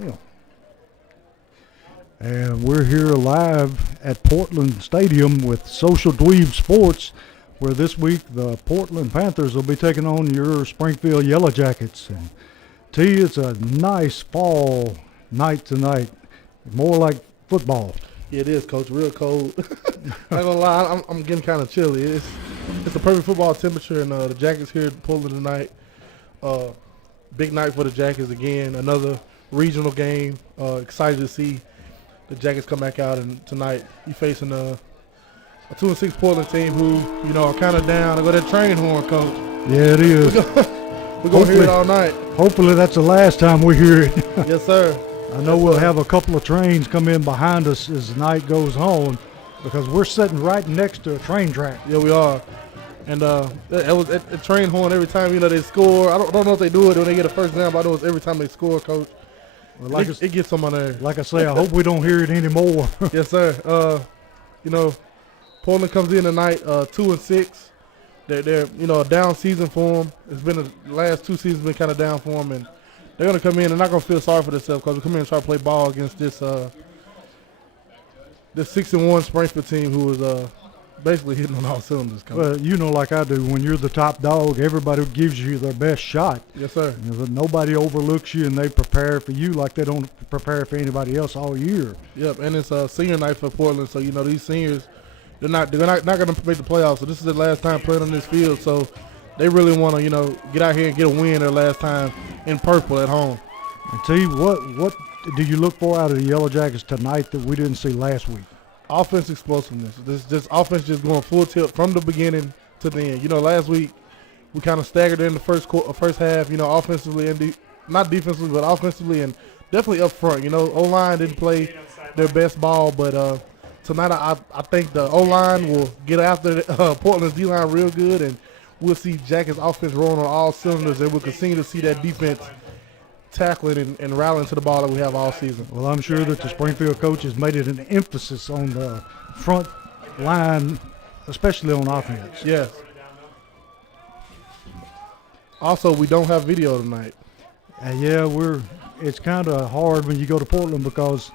Yeah. And we're here live at Portland Stadium with Social Dweeb Sports, where this week the Portland Panthers will be taking on your Springfield Yellow Jackets. And T, it's a nice fall night tonight, more like football. Yeah, it is, Coach. Real cold. Not gonna lie, I'm getting kind of chilly. It's a perfect football temperature, and the Jackets here at Portland tonight. Big night for the Jackets again. Another regional game. Excited to see the Jackets come back out, and tonight you facing a 2-6 Portland team who are kind of down. I got that train horn, Coach. Yeah, it is. We're gonna hear it all night. Hopefully that's the last time we hear it. Yes, sir. I know we'll have a couple of trains come in behind us as the night goes on, because we're sitting right next to a train track. Yeah, we are. And it was a train horn every time they score. I don't know if they do it when they get a first down, but I know it's every time they score, Coach. Well, it gets on my nerves. Like I say, I hope we don't hear it anymore. Yes, sir. Portland comes in tonight 2-6. They're a down season for them. It's been the last 2 seasons been kind of down for them, and they're gonna come in and not gonna feel sorry for themselves, because we come in and try to play ball against this 6-1 Springfield team who is basically hitting on all cylinders. Well, like I do, when you're the top dog, everybody gives you their best shot. Yes, sir. Nobody overlooks you, and they prepare for you like they don't prepare for anybody else all year. Yep, and it's a senior night for Portland, so these seniors, they're not going to make the playoffs. So this is their last time playing on this field, so they really want to get out here and get a win their last time in purple at home. And T, what do you look for out of the Yellow Jackets tonight that we didn't see last week? Offense explosiveness. This just offense just going full tilt from the beginning to the end. Last week we kind of staggered in the first half. Offensively and not defensively, but offensively and definitely up front. O-line didn't play their best ball, but tonight I think the O-line will get after Portland's D-line real good, and we'll see Jackets offense rolling on all cylinders, and we'll continue to see that defense tackling and rallying to the ball that we have all season. Well, I'm sure that the Springfield coaches made it an emphasis on the front line, especially on offense. Yes. Also, we don't have video tonight. It's kind of hard when you go to Portland because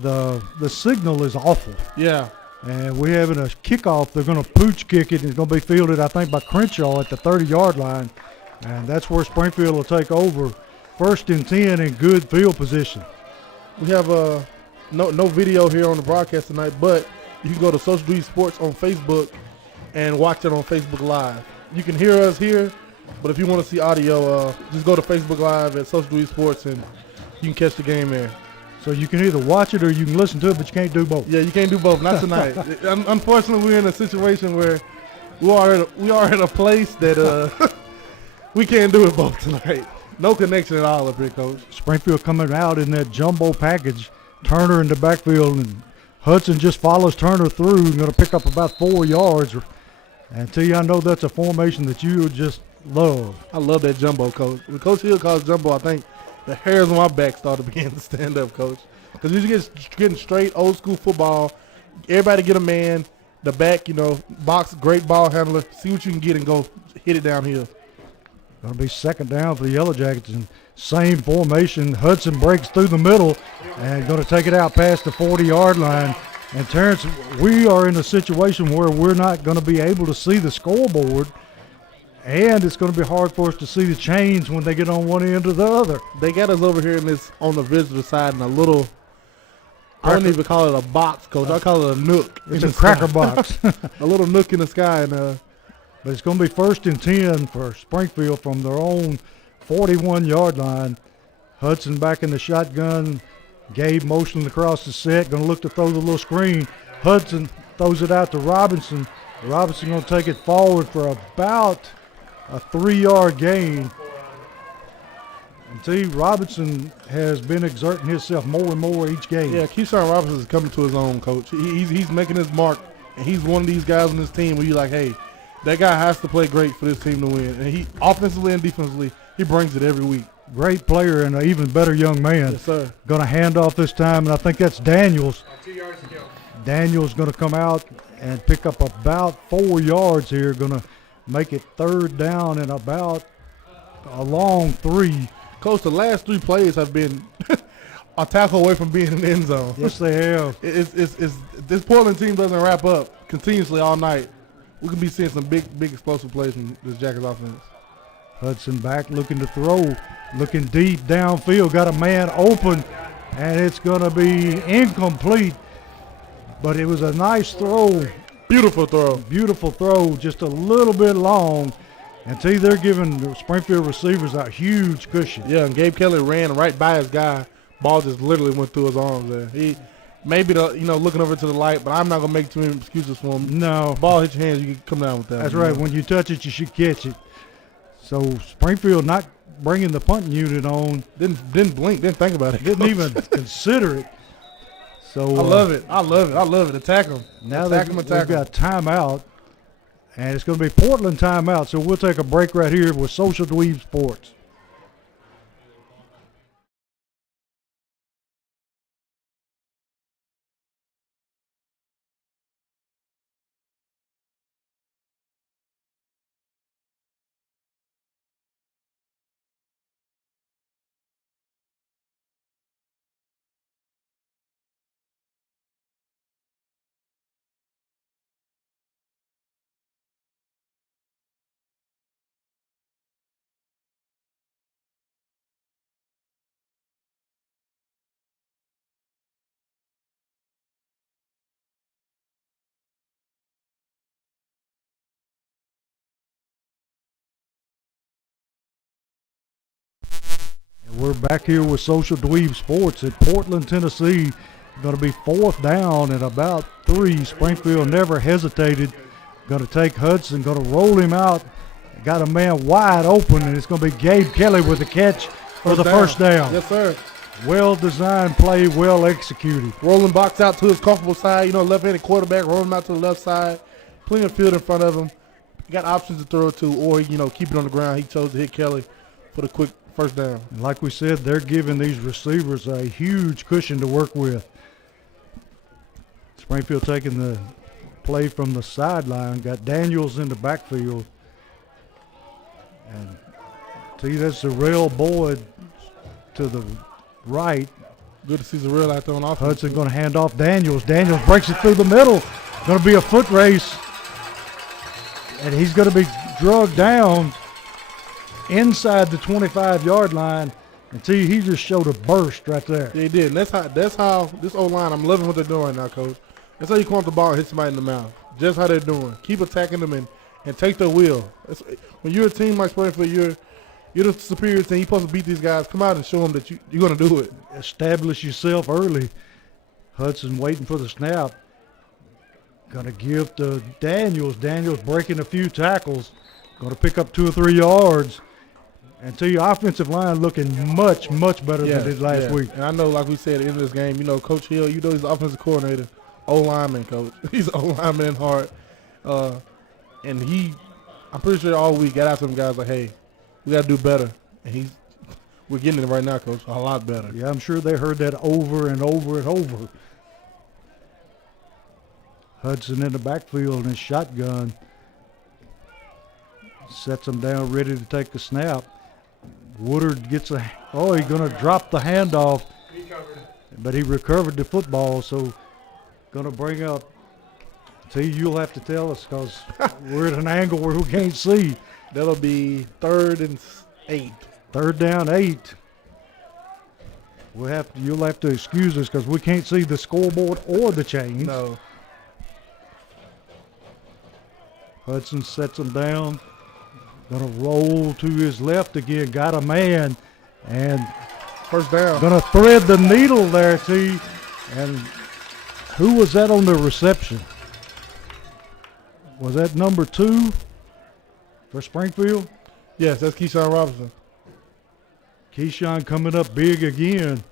the signal is awful. Yeah. And we're having a kickoff. They're going to pooch kick it, and it's going to be fielded, I think, by Crenshaw at the 30-yard line. And that's where Springfield will take over. 1st and 10 in good field position. We have no video here on the broadcast tonight, but you can go to Social Dweeb Sports on Facebook and watch it on Facebook Live. You can hear us here, but if you want to see audio, just go to Facebook Live at Social Dweeb Sports, and you can catch the game there. So you can either watch it or you can listen to it, but you can't do both. Yeah, you can't do both. Not tonight. Unfortunately, we're in a situation where we are at a place that we can't do it both tonight. No connection at all up here, Coach. Springfield coming out in that jumbo package. Turner in the backfield, and Hudson just follows Turner through and going to pick up about 4 yards. And T, I know that's a formation that you just love. I love that jumbo, Coach. When Coach Hill calls jumbo, I think the hairs on my back start to begin to stand up, Coach. Because you getting straight old school football. Everybody get a man. The back, box, great ball handler. See what you can get and go hit it downhill. Going to be 2nd down for the Yellow Jackets, and same formation. Hudson breaks through the middle and going to take it out past the 40-yard line. And Terrence, we are in a situation where we're not going to be able to see the scoreboard, and it's going to be hard for us to see the chains when they get on one end or the other. They got us over here on the visitor side in a little, I don't even call it a box, Coach. I call it a nook. It's a cracker box. A little nook in the sky, and but it's going to be 1st and 10 for Springfield from their own 41-yard line. Hudson back in the shotgun. Gabe motioning across the set. Going to look to throw the little screen. Hudson throws it out to Robinson. Robinson going to take it forward for about a 3-yard gain. And T, Robinson has been exerting himself more and more each game. Yeah, Keyshawn Robinson is coming to his own, Coach. He's making his mark, and he's one of these guys on this team where you're like, hey, that guy has to play great for this team to win. And he, offensively and defensively, he brings it every week. Great player and an even better young man. Yes, sir. Going to hand off this time, and I think that's Daniels. 2 yards to go. Daniels going to come out and pick up about 4 yards here. Going to make it 3rd down and about a long 3. Coach, the last 3 plays have been a tackle away from being in the end zone. Yes, they have. It's this Portland team doesn't wrap up continuously all night. We could be seeing some big explosive plays from this Jackets offense. Hudson back looking to throw, looking deep downfield, got a man open, and it's going to be incomplete. But it was a nice throw. Beautiful throw. Beautiful throw, just a little bit long. And see, they're giving the Springfield receivers a huge cushion. Yeah, and Gabe Kelly ran right by his guy. Ball just literally went through his arms there. He maybe looking over to the light, but I'm not gonna make too many excuses for him. No. Ball hit your hands, you can come down with that. That's right. When you touch it, you should catch it. So Springfield not bringing the punting unit on. Didn't blink, didn't think about it. Didn't even consider it. So I love it. I love it. Attack him. Now they've got timeout, and it's going to be Portland timeout. So we'll take a break right here with Social Dweeb Sports. We're back here with Social Dweeb Sports at Portland, Tennessee. Going to be 4th down and about 3. Springfield never hesitated. Going to take Hudson, going to roll him out. Got a man wide open, and it's going to be Gabe Kelly with the catch for the first down. Yes, sir. Well-designed play, well executed. Rolling box out to his comfortable side. Left-handed quarterback, rolling out to the left side. Plenty of field in front of him. He got options to throw it to, or, keep it on the ground. He chose to hit Kelly for the quick first down. And like we said, they're giving these receivers a huge cushion to work with. Springfield taking the play from the sideline, got Daniels in the backfield. And see, that's Zarrell Boyd to the right. Good to see Zarrell out there on offense. Hudson going to hand off Daniels. Daniels breaks it through the middle. Going to be a foot race. And he's going to be drugged down inside the 25-yard line. And see, he just showed a burst right there. Yeah, he did. And that's how this O-line, I'm loving what they're doing right now, Coach. That's how you come off the ball and hit somebody in the mouth. Just how they're doing. Keep attacking them and take their wheel. When you're a team like Springfield, you're the superior team. You're supposed to beat these guys. Come out and show them that you're going to do it. Establish yourself early. Hudson waiting for the snap. Going to give to Daniels. Daniels breaking a few tackles. Going to pick up 2 or 3 yards. And to your offensive line looking much, much better than it did last week. And I know, like we said at the end of this game, Coach Hill, he's the offensive coordinator, O-lineman coach. He's O-lineman in heart. And I'm pretty sure all week got after them guys like, hey, we got to do better. And we're getting it right now, Coach, a lot better. Yeah, I'm sure they heard that over and over and over. Hudson in the backfield in his shotgun. Sets him down, ready to take the snap. Woodard gets he's going to drop the handoff. But he recovered the football, so going to bring up. See, you'll have to tell us because we're at an angle where we can't see. That'll be 3rd and 8. 3rd down 8. You'll have to excuse us because we can't see the scoreboard or the chains. No. Hudson sets him down. Going to roll to his left again. Got a man. And first down. Going to thread the needle there, T. And who was that on the reception? Was that number 2 for Springfield? Yes, that's Keyshawn Robinson. Keyshawn coming up big again.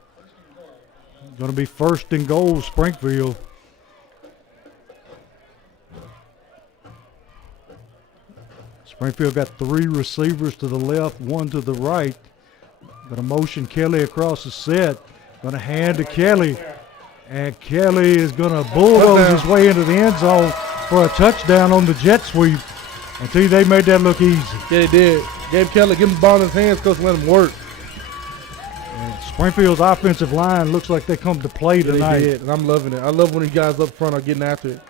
Going to be 1st and goal, Springfield. Springfield got 3 receivers to the left, 1 to the right. Going to motion Kelly across the set. Going to hand to Kelly. And Kelly is going to bulldoze his way into the end zone for a touchdown on the jet sweep. And see, they made that look easy. Yeah, they did. Gabe Kelly, give him the ball in his hands, Coach, let him work. And Springfield's offensive line looks like they come to play tonight. They did, and I'm loving it. I love when these guys up front are getting after it.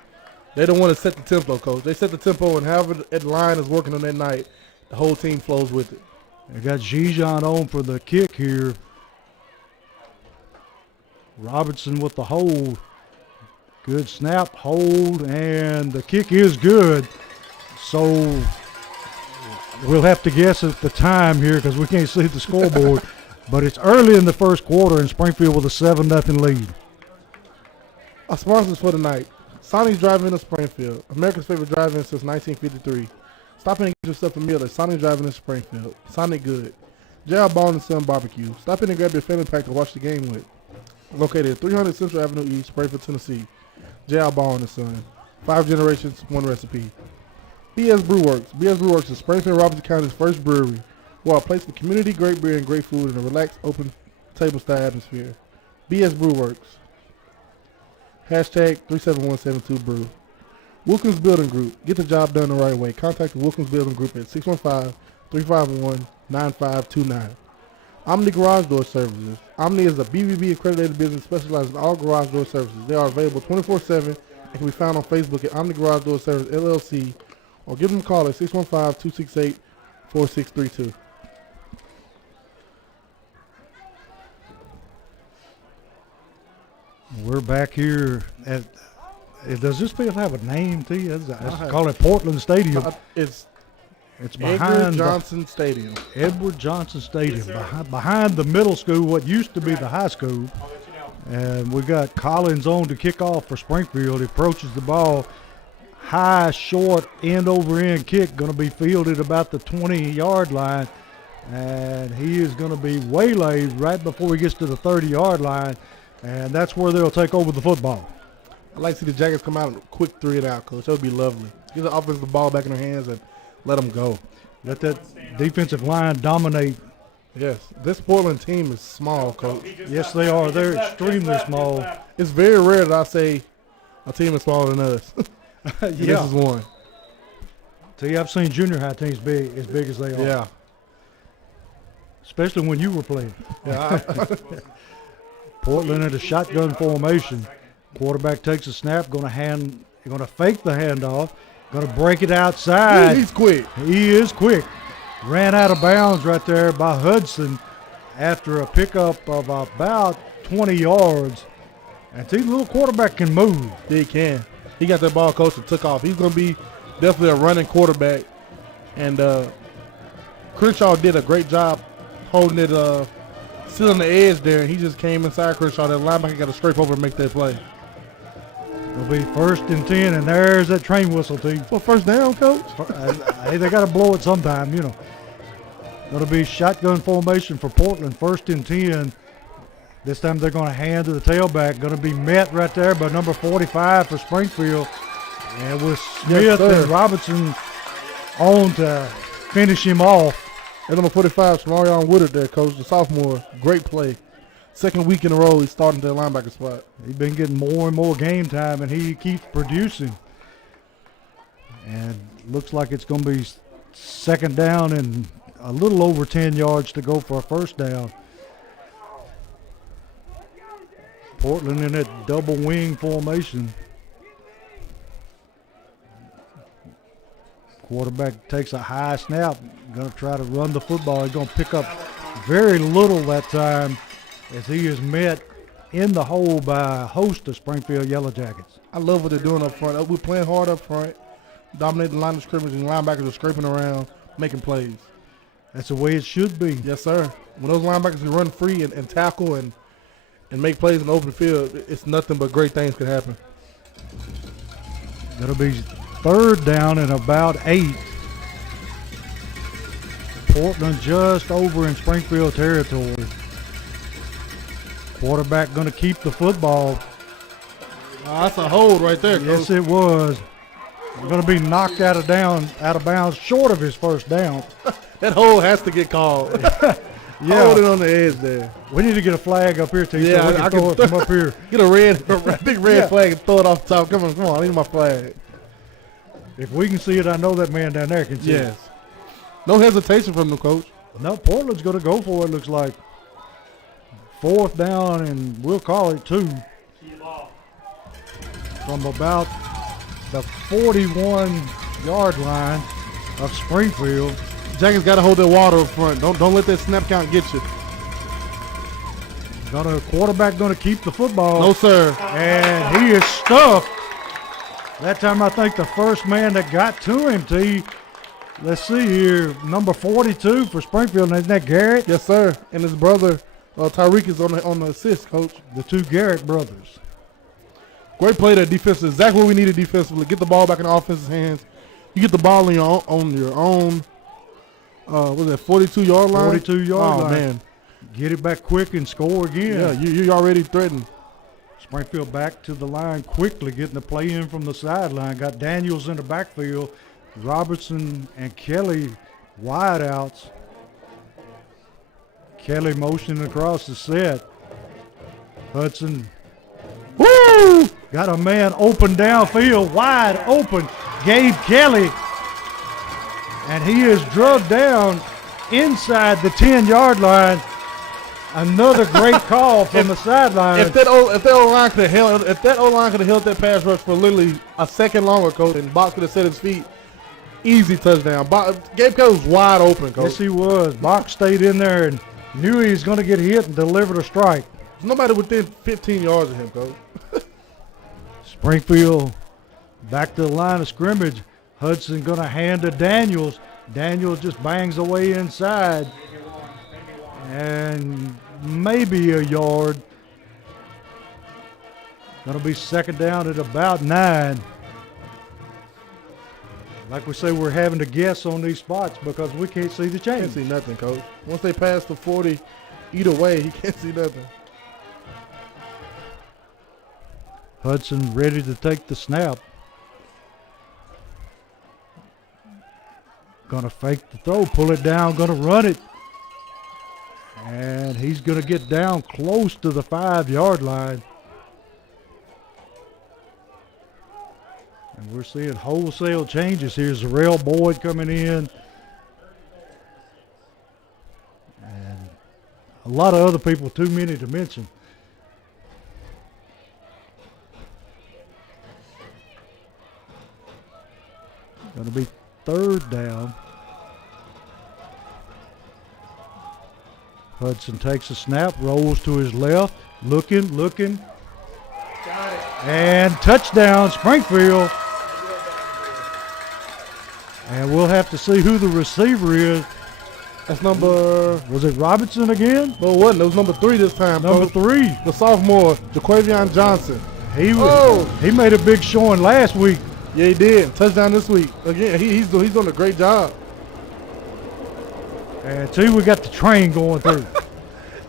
They don't want to set the tempo, Coach. They set the tempo, and however that line is working on that night, the whole team flows with it. They got Gijon on for the kick here. Robertson with the hold. Good snap, hold, and the kick is good. So we'll have to guess at the time here because we can't see the scoreboard. But it's early in the first quarter, and Springfield with a 7-0 lead. Our sponsors for tonight. Sonny's Drive-In of Springfield, America's favorite drive-in since 1953. Stop in and get yourself a meal at Sonny's Drive-In in Springfield. Sonic Good. J.R. Ball and Son Barbecue. Stop in and grab your family pack to watch the game with. Located at 300 Central Avenue East, Springfield, Tennessee. J.R. Ball and Son. 5 generations, 1 recipe. B.S. Brewworks. B.S. Brewworks is Springfield, Robertson County's first brewery. We're a place for community, great beer, and great food in a relaxed, open table-style atmosphere. B.S. Brewworks. Hashtag 37172Brew. Wilkins Building Group. Get the job done the right way. Contact the Wilkins Building Group at 615-351-9529. Omni Garage Door Services. Omni is a BBB accredited business specializing in all garage door services. They are available 24/7 and can be found on Facebook at Omni Garage Door Service LLC or give them a call at 615-268-4632. We're back here at. Does this field have a name to you? Let's call it Portland Stadium. It's behind Edward Johnson Stadium. Edward Johnson Stadium, behind the middle school, what used to be the high school. And we got Collins on to kick off for Springfield. He approaches the ball. High, short, end-over-end kick going to be fielded about the 20-yard line. And he is going to be waylaid right before he gets to the 30-yard line. And that's where they'll take over the football. I'd like to see the Jackets come out and quick 3 it out, Coach. That would be lovely. Get the offensive ball back in their hands and let them go. Let that defensive line dominate. Yes. This Portland team is small, Coach. Yes, they are. They're extremely small. It's very rare that I say a team is smaller than us. Yeah. This is one. See, I've seen junior high teams as big as they are. Yeah. Especially when you were playing. Yeah. Portland in a shotgun formation. Quarterback takes a snap, going to fake the handoff, going to break it outside. He's quick. He is quick. Ran out of bounds right there by Hudson after a pickup of about 20 yards. And see, the little quarterback can move. Yeah, he can. He got that ball, Coach, and took off. He's going to be definitely a running quarterback. And Crenshaw did a great job holding it, sealing the edge there. And he just came inside Crenshaw. That linebacker got to scrape over and make that play. It'll be 1st and 10, and there's that train whistle, team. Well, first down, Coach? Hey, they got to blow it sometime, you know. It'll be shotgun formation for Portland, 1st and 10. This time they're going to hand to the tailback. Going to be met right there by number 45 for Springfield. And with Smith and Robinson on to finish him off. And number 45, Shamarion Woodard there, Coach, the sophomore. Great play. 2nd week in a row, he's starting to the linebacker spot. He's been getting more and more game time, and he keeps producing. And looks like it's going to be 2nd down and a little over 10 yards to go for a 1st down. Portland in that double wing formation. Quarterback takes a high snap, going to try to run the football. He's going to pick up very little that time as he is met in the hole by a host of Springfield Yellow Jackets. I love what they're doing up front. We're playing hard up front, dominating the line of scrimmage, and linebackers are scraping around, making plays. That's the way it should be. Yes, sir. When those linebackers can run free and tackle and make plays in the open field, it's nothing but great things can happen. That'll be 3rd down and about 8. Portland just over in Springfield territory. Quarterback going to keep the football. That's a hold right there, Coach. Yes, it was. Going to be knocked out of bounds, short of his 1st down. That hold has to get called. Yeah. Hold it on the edge there. We need to get a flag up here, T. Yeah, so we can throw it from up here. Get a big red flag and throw it off the top. Come on, I need my flag. If we can see it, I know that man down there can see it. Yes. No hesitation from the coach. No, Portland's going to go for it, looks like. 4th down, and we'll call it 2 from about the 41-yard line of Springfield. Jackets got to hold their water up front. Don't let that snap count get you. Quarterback gonna keep the football. No, sir. And he is stuffed. That time I think the first man that got to him, T. Let's see here, number 42 for Springfield. Isn't that Garrett? Yes, sir. And his brother Tyreek is on the assist, Coach. The 2 Garrett brothers. Great play there, defensive. Exactly what we needed defensively. Get the ball back in the offense's hands. You get the ball on your own. Was it 42-yard line? 42-yard line. Oh man. Get it back quick and score again. Yeah, you already threatened. Springfield back to the line quickly, getting the play in from the sideline. Got Daniels in the backfield. Robertson and Kelly wide outs. Kelly motioning across the set. Hudson. Woo! Got a man open downfield, wide open. Gabe Kelly. And he is drugged down inside the 10-yard line. Another great call from the sideline. If that O-line could have held that pass rush for literally a second longer, Coach, and Box could have set his feet, easy touchdown. Gabe Kelly was wide open, Coach. Yes, he was. Box stayed in there and knew he was going to get hit and delivered a strike. There's nobody within 15 yards of him, Coach. Springfield back to the line of scrimmage. Hudson going to hand to Daniels. Daniels just bangs away inside. And maybe a yard. Going to be second down at about 9. Like we say, we're having to guess on these spots because we can't see the change. Can't see nothing, Coach. Once they pass the 40, either way, he can't see nothing. Hudson ready to take the snap. Gonna fake the throw, pull it down, gonna run it. And he's gonna get down close to the 5-yard line. And we're seeing wholesale changes here. Zarrell Boyd coming in. And a lot of other people, too many to mention. Going to be 3rd down. Hudson takes a snap, rolls to his left, looking. Got it. And touchdown, Springfield. And we'll have to see who the receiver is. That's number... Was it Robinson again? No, it wasn't. It was number 3 this time, Number Coach. 3. The sophomore, Jaquavion Johnson. He made a big showing last week. Yeah, he did. Touchdown this week. Again, he's doing a great job. And see, we got the train going through.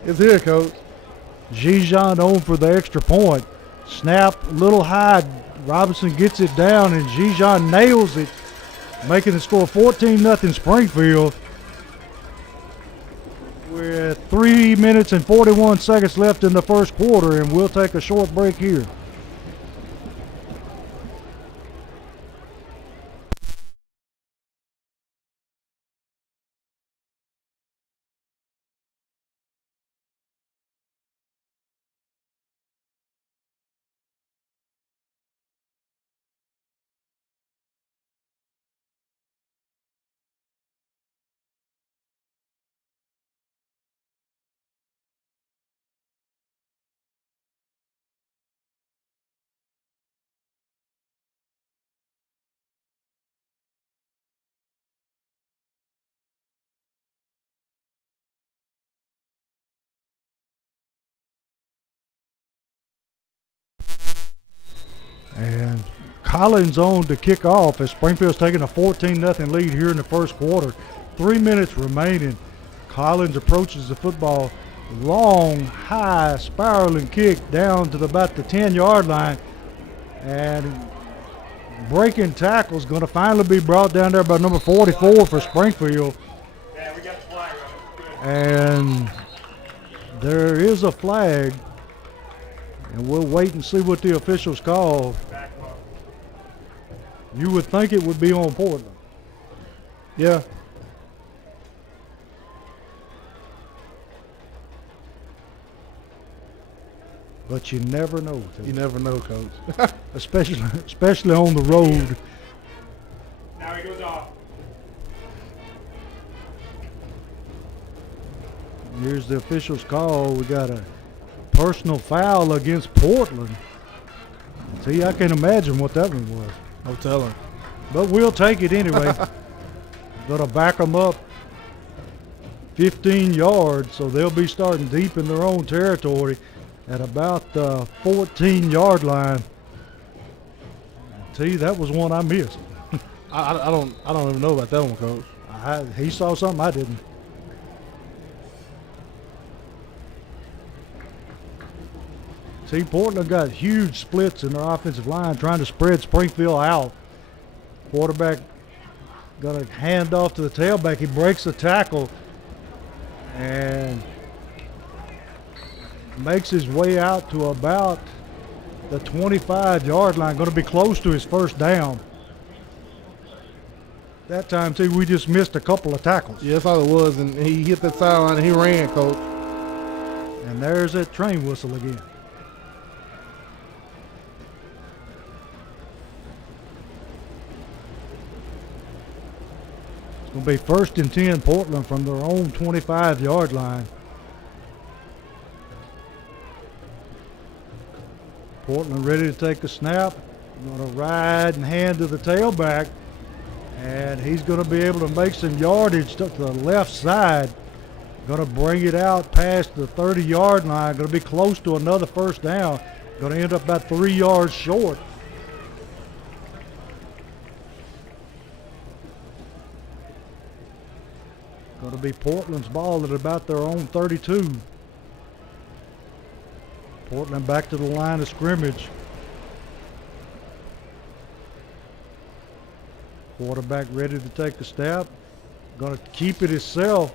It's here, Coach. Gijon on for the extra point. Snap, little high. Robinson gets it down, and Gijon nails it, making the score 14-0 Springfield. With 3 minutes and 41 seconds left in the first quarter, and we'll take a short break here. And Collins on to kick off as Springfield's taking a 14-0 lead here in the first quarter. 3 minutes remaining. Collins approaches the football. Long, high, spiraling kick down to about the 10-yard line. And breaking tackle is going to finally be brought down there by number 44 for Springfield. Yeah, we got the flag on it. And there is a flag. And we'll wait and see what the officials call. You would think it would be on Portland. Yeah. But you never know, You never know, Coach. especially on the road. Now he goes off. Here's the official's call. We got a personal foul against Portland. See, I can't imagine what that one was. No telling. But we'll take it anyway. Gonna back them up 15 yards, so they'll be starting deep in their own territory at about the 14-yard line. See, that was one I missed. I don't even know about that one, Coach. He saw something I didn't. See, Portland got huge splits in their offensive line trying to spread Springfield out. Quarterback got a hand off to the tailback. He breaks the tackle and makes his way out to about the 25-yard line. Going to be close to his first down. That time, too, we just missed a couple of tackles. Yeah, that's all it was. And he hit that sideline and he ran, Coach. And there's that train whistle again. It's going to be 1st and 10 Portland from their own 25-yard line. Portland ready to take a snap. Going to ride and hand to the tailback. And he's going to be able to make some yardage to the left side. Going to bring it out past the 30-yard line. Going to be close to another first down. Going to end up about 3 yards short. Going to be Portland's ball at about their own 32. Portland back to the line of scrimmage. Quarterback ready to take a step. Going to keep it himself.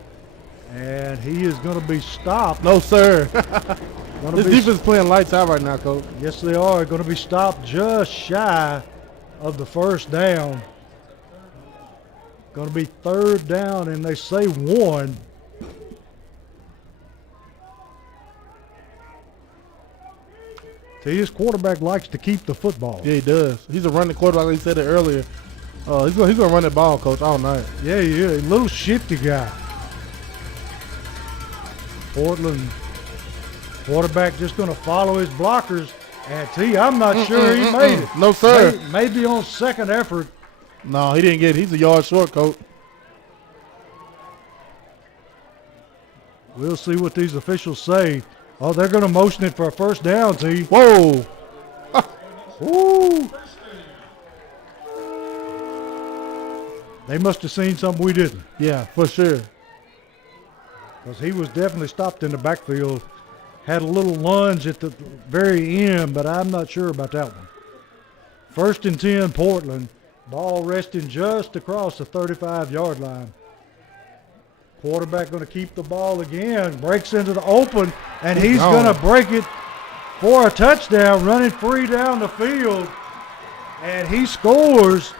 And he is going to be stopped. No, sir. This defense playing lights out right now, Coach. Yes, they are. Going to be stopped just shy of the first down. Going to be 3rd down, and they say 1. See, his quarterback likes to keep the football. Yeah, he does. He's a running quarterback, like he said it earlier. He's gonna run that ball, Coach, all night. Yeah, he is. A little shifty guy. Portland quarterback just going to follow his blockers. And I'm not sure he made it. No, sir. Maybe on second effort. No, he didn't get it. He's a yard short, Coach. We'll see what these officials say. Oh, they're going to motion it for a first down, T. Whoa. Woo. They must have seen something we didn't. Yeah, for sure. Because he was definitely stopped in the backfield. Had a little lunge at the very end, but I'm not sure about that one. 1st and 10 Portland. Ball resting just across the 35-yard line. Quarterback going to keep the ball again. Breaks into the open, and he's going to break it for a touchdown, running free down the field. And he scores.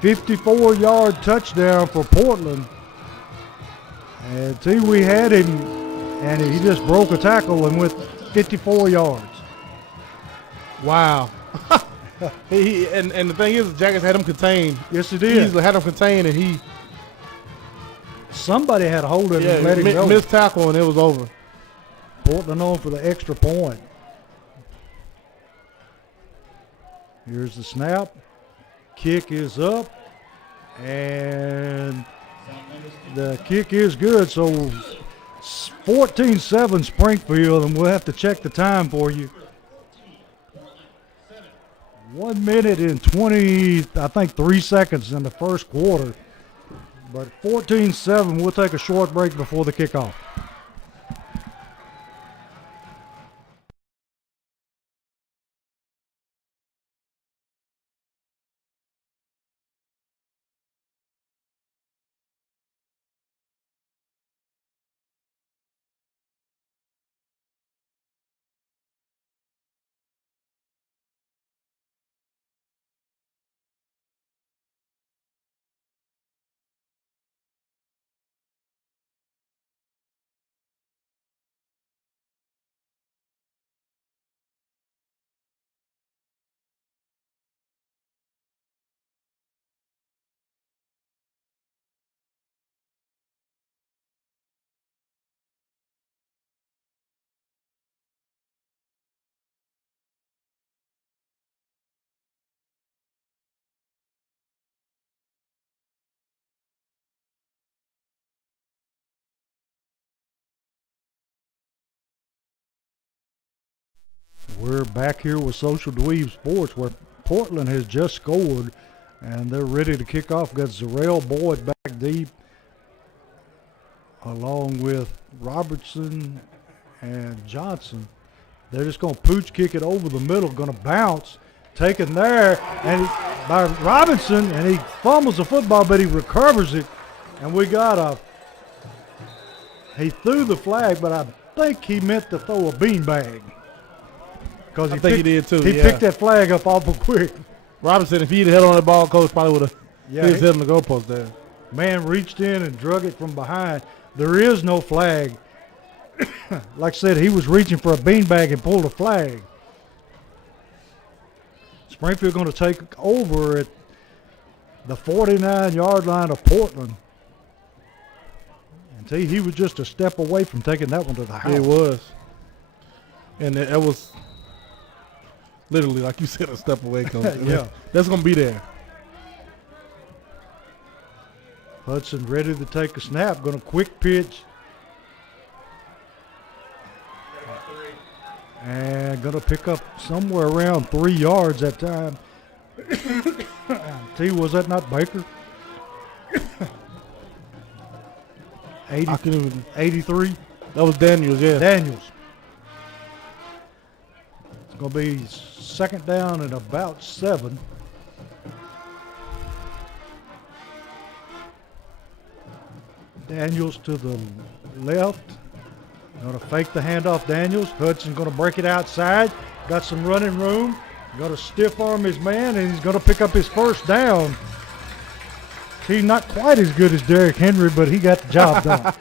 54-yard touchdown for Portland. And we had him, and he just broke a tackle and went 54 yards. Wow. And the thing is, the Jackets had him contained. Yes, he did. He had him contained, and somebody had a hold of him and let him go. Missed tackle, and it was over. Portland on for the extra point. Here's the snap. Kick is up, and the kick is good. So 14-7 Springfield, and we'll have to check the time for you. 1 minute and 3 seconds in the first quarter. But 14-7, we'll take a short break before the kickoff. back here with Social Dweeb Sports, where Portland has just scored, and they're ready to kick off. Got Zarrell Boyd back deep, along with Robertson and Johnson. They're just going to pooch kick it over the middle, going to bounce, taken there, and by Robinson, and he fumbles the football, but he recovers it, and we got he threw the flag, but I think he meant to throw a beanbag. Because I think he did too. He picked that flag up awful quick. Robinson, if he'd held on that ball, coach probably would have hit his head on the goalpost there. Man reached in and drug it from behind. There is no flag. Like I said, he was reaching for a beanbag and pulled a flag. Springfield going to take over at the 49-yard line of Portland. And see, he was just a step away from taking that one to the house. It was. And it was literally, like you said, a step away, coach. Yeah. That's going to be there. Hudson ready to take a snap. Going to quick pitch. And going to pick up somewhere around 3 yards that time. T, was that not Baker? 83? That was Daniels, yeah. Daniels. It's going to be second down and about 7. Daniels to the left. Going to fake the handoff, Daniels. Hudson's going to break it outside. Got some running room. Going to stiff arm his man, and he's going to pick up his first down. He's not quite as good as Derrick Henry, but he got the job done.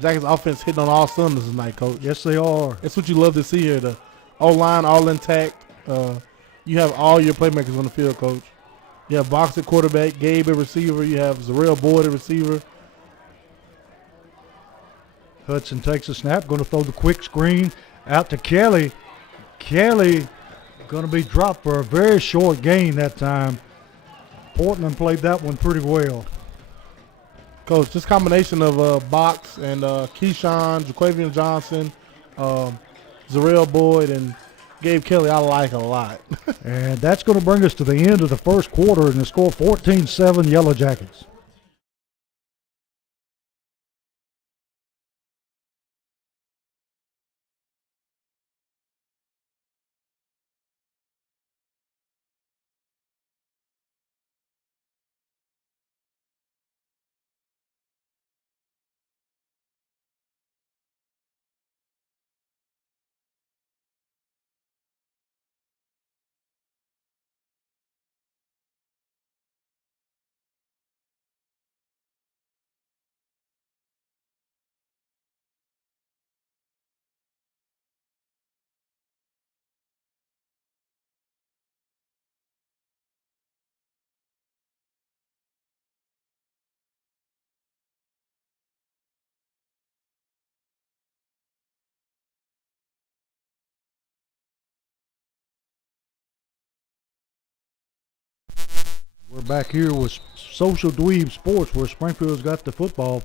Jackets offense hitting on all cylinders tonight, coach. Yes, they are. That's what you love to see here. The O-line all intact. You have all your playmakers on the field, coach. You have Box at quarterback, Gabe at receiver. You have Zarrell Boyd at receiver. Hudson takes a snap, going to throw the quick screen out to Kelly. Kelly going to be dropped for a very short gain that time. Portland played that one pretty well. Coach, this combination of Box and Keyshawn, Jaquavian Johnson, Zarrell Boyd, and Gabe Kelly, I like a lot. And that's going to bring us to the end of the first quarter, and the score 14-7 Yellow Jackets. We're back here with Social Dweeb Sports, where Springfield's got the football.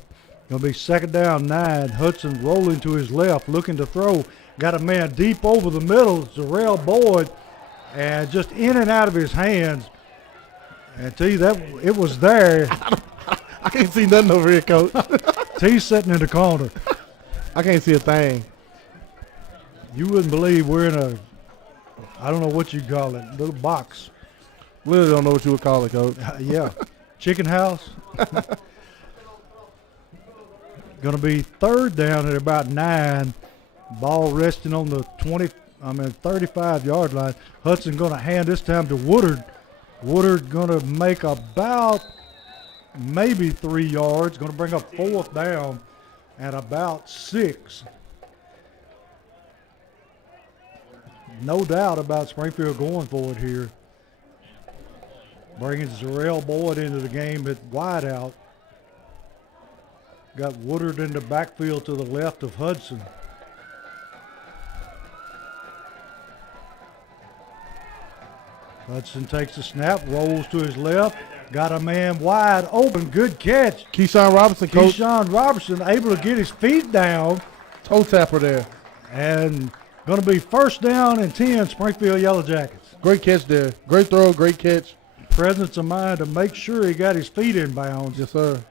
Going to be second down 9. Hudson rolling to his left, looking to throw. Got a man deep over the middle, Zarrell Boyd, and just in and out of his hands. And T, that it was there. I can't see nothing over here, coach. T's sitting in the corner. I can't see a thing. You wouldn't believe we're in a, I don't know what you call it, little box. Literally don't know what you would call it, coach. Yeah, chicken house. Going to be third down at about 9. Ball resting on the 35-yard line. Hudson going to hand this time to Woodard. Woodard going to make about maybe 3 yards. Going to bring up fourth down at about 6. No doubt about Springfield going for it here. Bringing Zarrell Boyd into the game at wideout. Got Woodard in the backfield to the left of Hudson. Hudson takes the snap, rolls to his left. Got a man wide open. Good catch. Keyshawn Robinson, coach. Keyshawn Robertson able to get his feet down Toe tapper there. And going to be first down and 10, Springfield Yellow Jackets. Great catch there. Great throw, great catch. Presence of mind to make sure he got his feet in bounds. Yes, sir.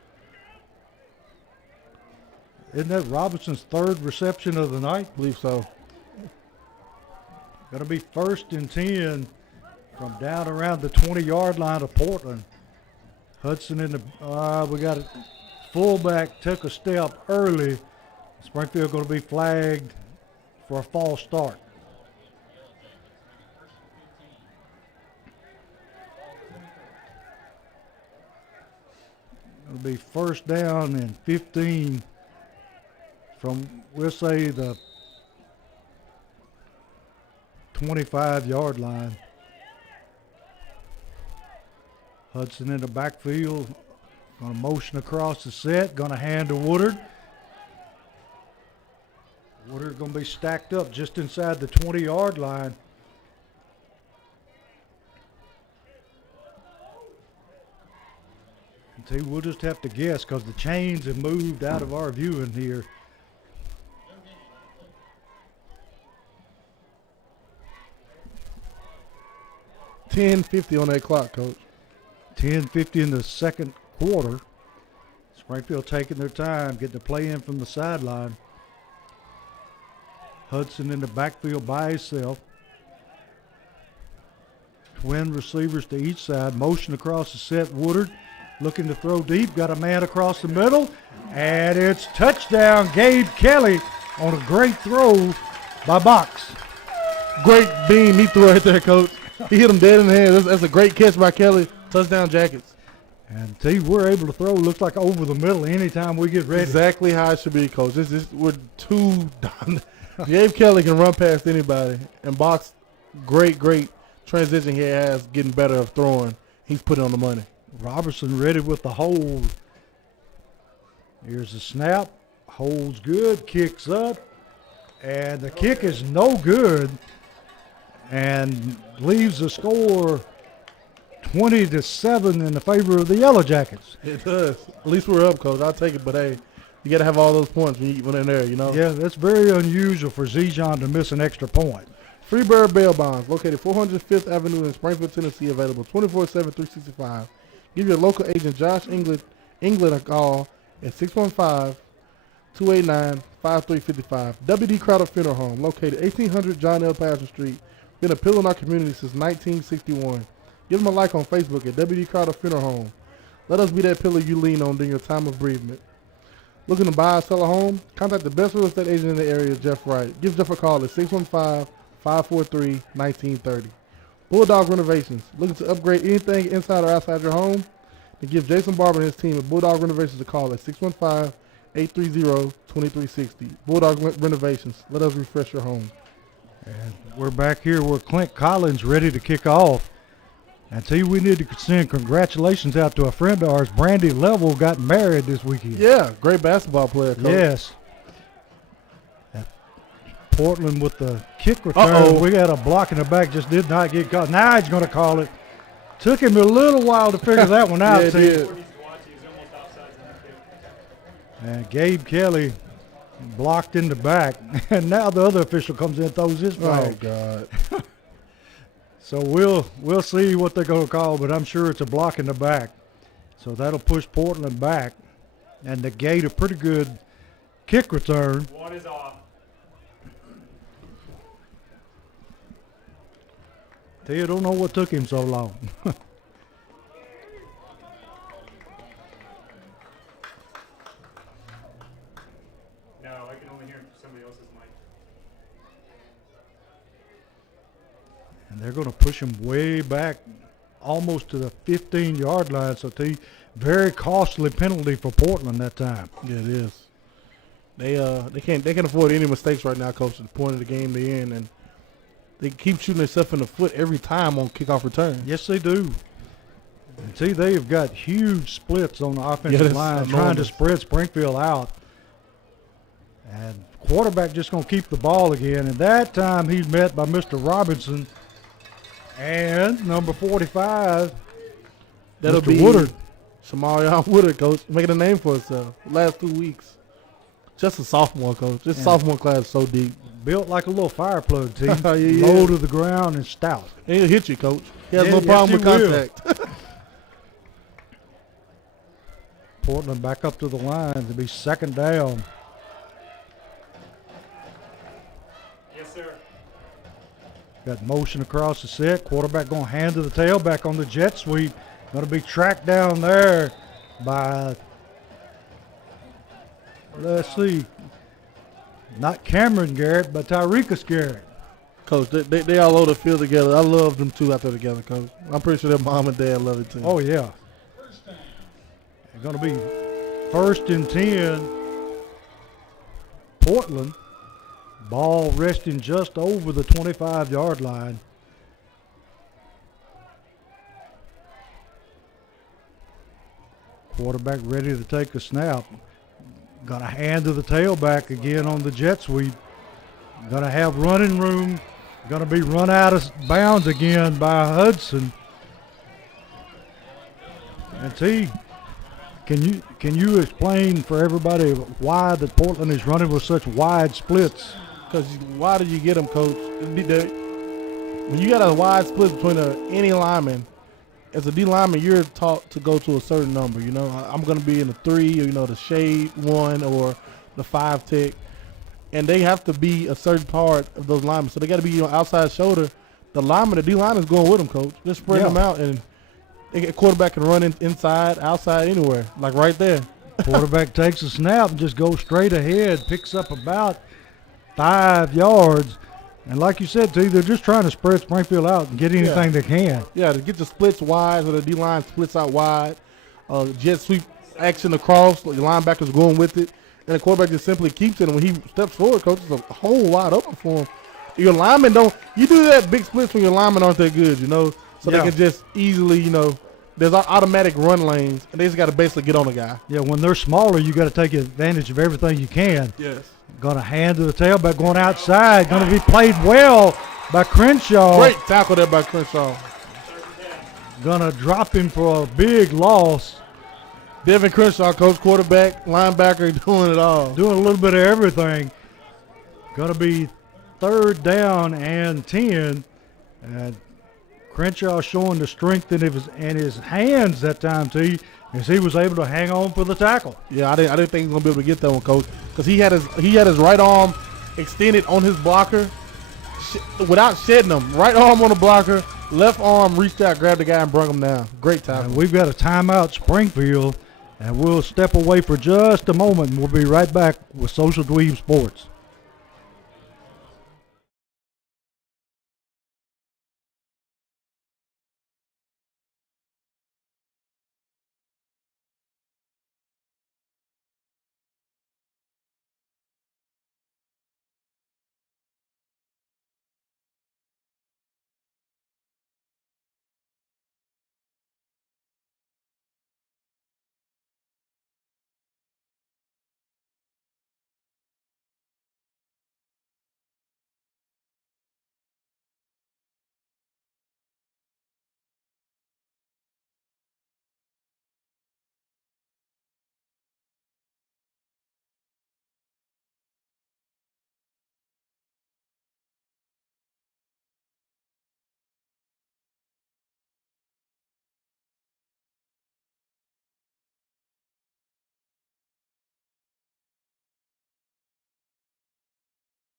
Isn't that Robinson's third reception of the night? I believe so. Going to be first and 10 from down around the 20-yard line of Portland. Hudson in the we got it. Fullback took a step early. Springfield going to be flagged for a false start. It'll be first down and 15 from, we'll say, the 25-yard line. Hudson in the backfield, going to motion across the set, going to hand to Woodard. Woodard going to be stacked up just inside the 20-yard line. And we'll just have to guess because the chains have moved out of our viewing here. $10:50 on that clock, Coach. 10:50 in the second quarter. Springfield taking their time, getting the play in from the sideline. Hudson in the backfield by himself. Twin receivers to each side. Motion across the set. Woodard looking to throw deep. Got a man across the middle. And it's touchdown. Gabe Kelly on a great throw by Box. Great beam he threw right there, Coach. He hit him dead in the head. That's a great catch by Kelly. Touchdown Jackets. And we're able to throw, looks like over the middle anytime we get ready. Exactly how it should be, Coach. We're too done. Gabe Kelly can run past anybody. And Box, great transition he has, getting better of throwing. He's put it on the money. Robertson ready with the hold. Here's the snap. Holds good. Kicks up. And the kick is no good. And leaves the score 20-7 in the favor of the Yellow Jackets. It does. At least we're up, Coach. I'll take it. But, hey, you got to have all those points when they're there, you know? Yeah, that's very unusual for Zijon to miss an extra point. Freebird Bail Bonds, located 405th Avenue in Springfield, Tennessee, available 24/7, 365. Give your local agent, Josh England a call at 615-289-5355. WD Crowder Funeral Home, located 1800 John L. Patterson Street. Been a pillar in our community since 1961. Give them a like on Facebook at WD Crowder Funeral Home. Let us be that pillar you lean on during your time of bereavement. Looking to buy or sell a home? Contact the best real estate agent in the area, Jeff Wright. Give Jeff a call at 615-543-1930. Bulldog Renovations. Looking to upgrade anything inside or outside your home? Then give Jason Barber and his team at Bulldog Renovations a call at 615-830-2360. Bulldog Renovations. Let us refresh your home. And we're back here with Clint Collins ready to kick off. And we need to send congratulations out to a friend of ours. Brandy Level got married this weekend. Yeah, great basketball player, Coach. Yes. And Portland with the kick return. We had a block in the back, just did not get caught. Now he's going to call it. Took him a little while to figure that one out. Yeah, it did. And Gabe Kelly blocked in the back. And now the other official comes in and throws his flag. Oh, God. So we'll see what they're going to call, but I'm sure it's a block in the back. So that'll push Portland back and negate a pretty good kick return. One is off. I don't know what took him so long. No, I can only hear somebody else's mic. And they're going to push him way back almost to the 15-yard line. So very costly penalty for Portland that time. Yeah, it is. They can't afford any mistakes right now, Coach, at the point of the game they're in, and they keep shooting themselves in the foot every time on kickoff return. Yes, they do. And they have got huge splits on the offensive line trying to spread Springfield out. And quarterback just going to keep the ball again. And that time he's met by Mr. Robinson and number 45, That'll Mr. be Woodard. Shamarion Woodard, Coach, making a name for himself the last 2 weeks. Just a sophomore, coach. This sophomore class is so deep. Built like a little fire plug, T. Yeah. Low to the ground and stout. And he'll hit you, coach. He has Yeah, no problem yes, with he will. contact. Portland back up to the line to be second down. Yes, sir. Got motion across the set. Quarterback going to hand to the tailback on the jet sweep. Going to be tracked down there by, let's see, not Cameron Garrett, but Tyrekus Garrett. Coach, they all over the field together. I love them two out there together, coach. I'm pretty sure their mom and dad love it too. Oh, yeah. It's going to be 1st and 10. Portland. Ball resting just over the 25-yard line. Quarterback ready to take a snap. Gonna hand to the tailback again on the jet sweep. Gonna have running room. Gonna be run out of bounds again by Hudson. And T, can you explain for everybody why the Portland is running with such wide splits? Because why did you get them, coach? When you got a wide split between any lineman, as a D lineman, you're taught to go to a certain number. You know, I'm going to be in the 3, or, you know, the shade 1 or the 5 tick. And they have to be a certain part of those linemen. So they got to be, you know, outside shoulder. The lineman, the D lineman is going with them, coach. Just spread them out, and a quarterback can run inside, outside, anywhere, like right there. Quarterback takes a snap and just goes straight ahead, picks up about 5 yards. And like you said, T, they're just trying to spread Springfield out and get anything they can. Yeah, to get the splits wide, so the D-line splits out wide. Jet sweep action across, the linebacker's going with it. And the quarterback just simply keeps it. And when he steps forward, coach, it's a hole wide open for him. Your linemen you do that big splits when your linemen aren't that good, you know. So they can just easily, you know, there's automatic run lanes, and they just got to basically get on the guy. Yeah, when they're smaller, you got to take advantage of everything you can. Yes. Going to hand to the tailback, going outside. Going to be played well by Crenshaw. Great tackle there by Crenshaw. Going to drop him for a big loss. Devin Crenshaw, coach, quarterback, linebacker, doing it all. Doing a little bit of everything. Going to be 3rd down and 10. And Crenshaw showing the strength in his hands that time, T, as he was able to hang on for the tackle. Yeah, I didn't think he was gonna be able to get that one, coach, because he had his right arm extended on his blocker without shedding him. Right arm on the blocker, left arm reached out, grabbed the guy, and brought him down. Great tackle. And we've got a timeout, Springfield, and we'll step away for just a moment. And we'll be right back with Social Dweeb Sports.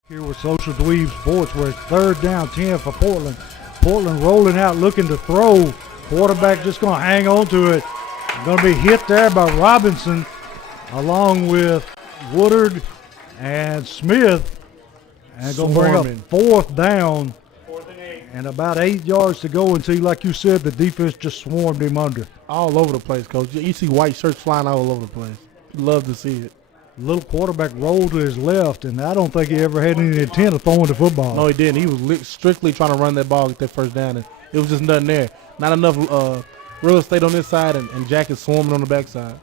Here with Social Dweeb Sports, where it's 3rd down 10 for Portland. Portland rolling out, looking to throw. Quarterback just going to hang on to it. Going to be hit there by Robinson, along with Woodard and Smith. And going to bring up 4th down. 4th and 8. And about 8 yards to go until, like you said, the defense just swarmed him under. All over the place, coach. You see white shirts flying all over the place. Love to see it. Little quarterback rolled to his left, and I don't think he ever had any intent of throwing the football. No, he didn't. He was strictly trying to run that ball, get that 1st down, and it was just nothing there. Not enough real estate on this side, and Jack is swarming on the backside.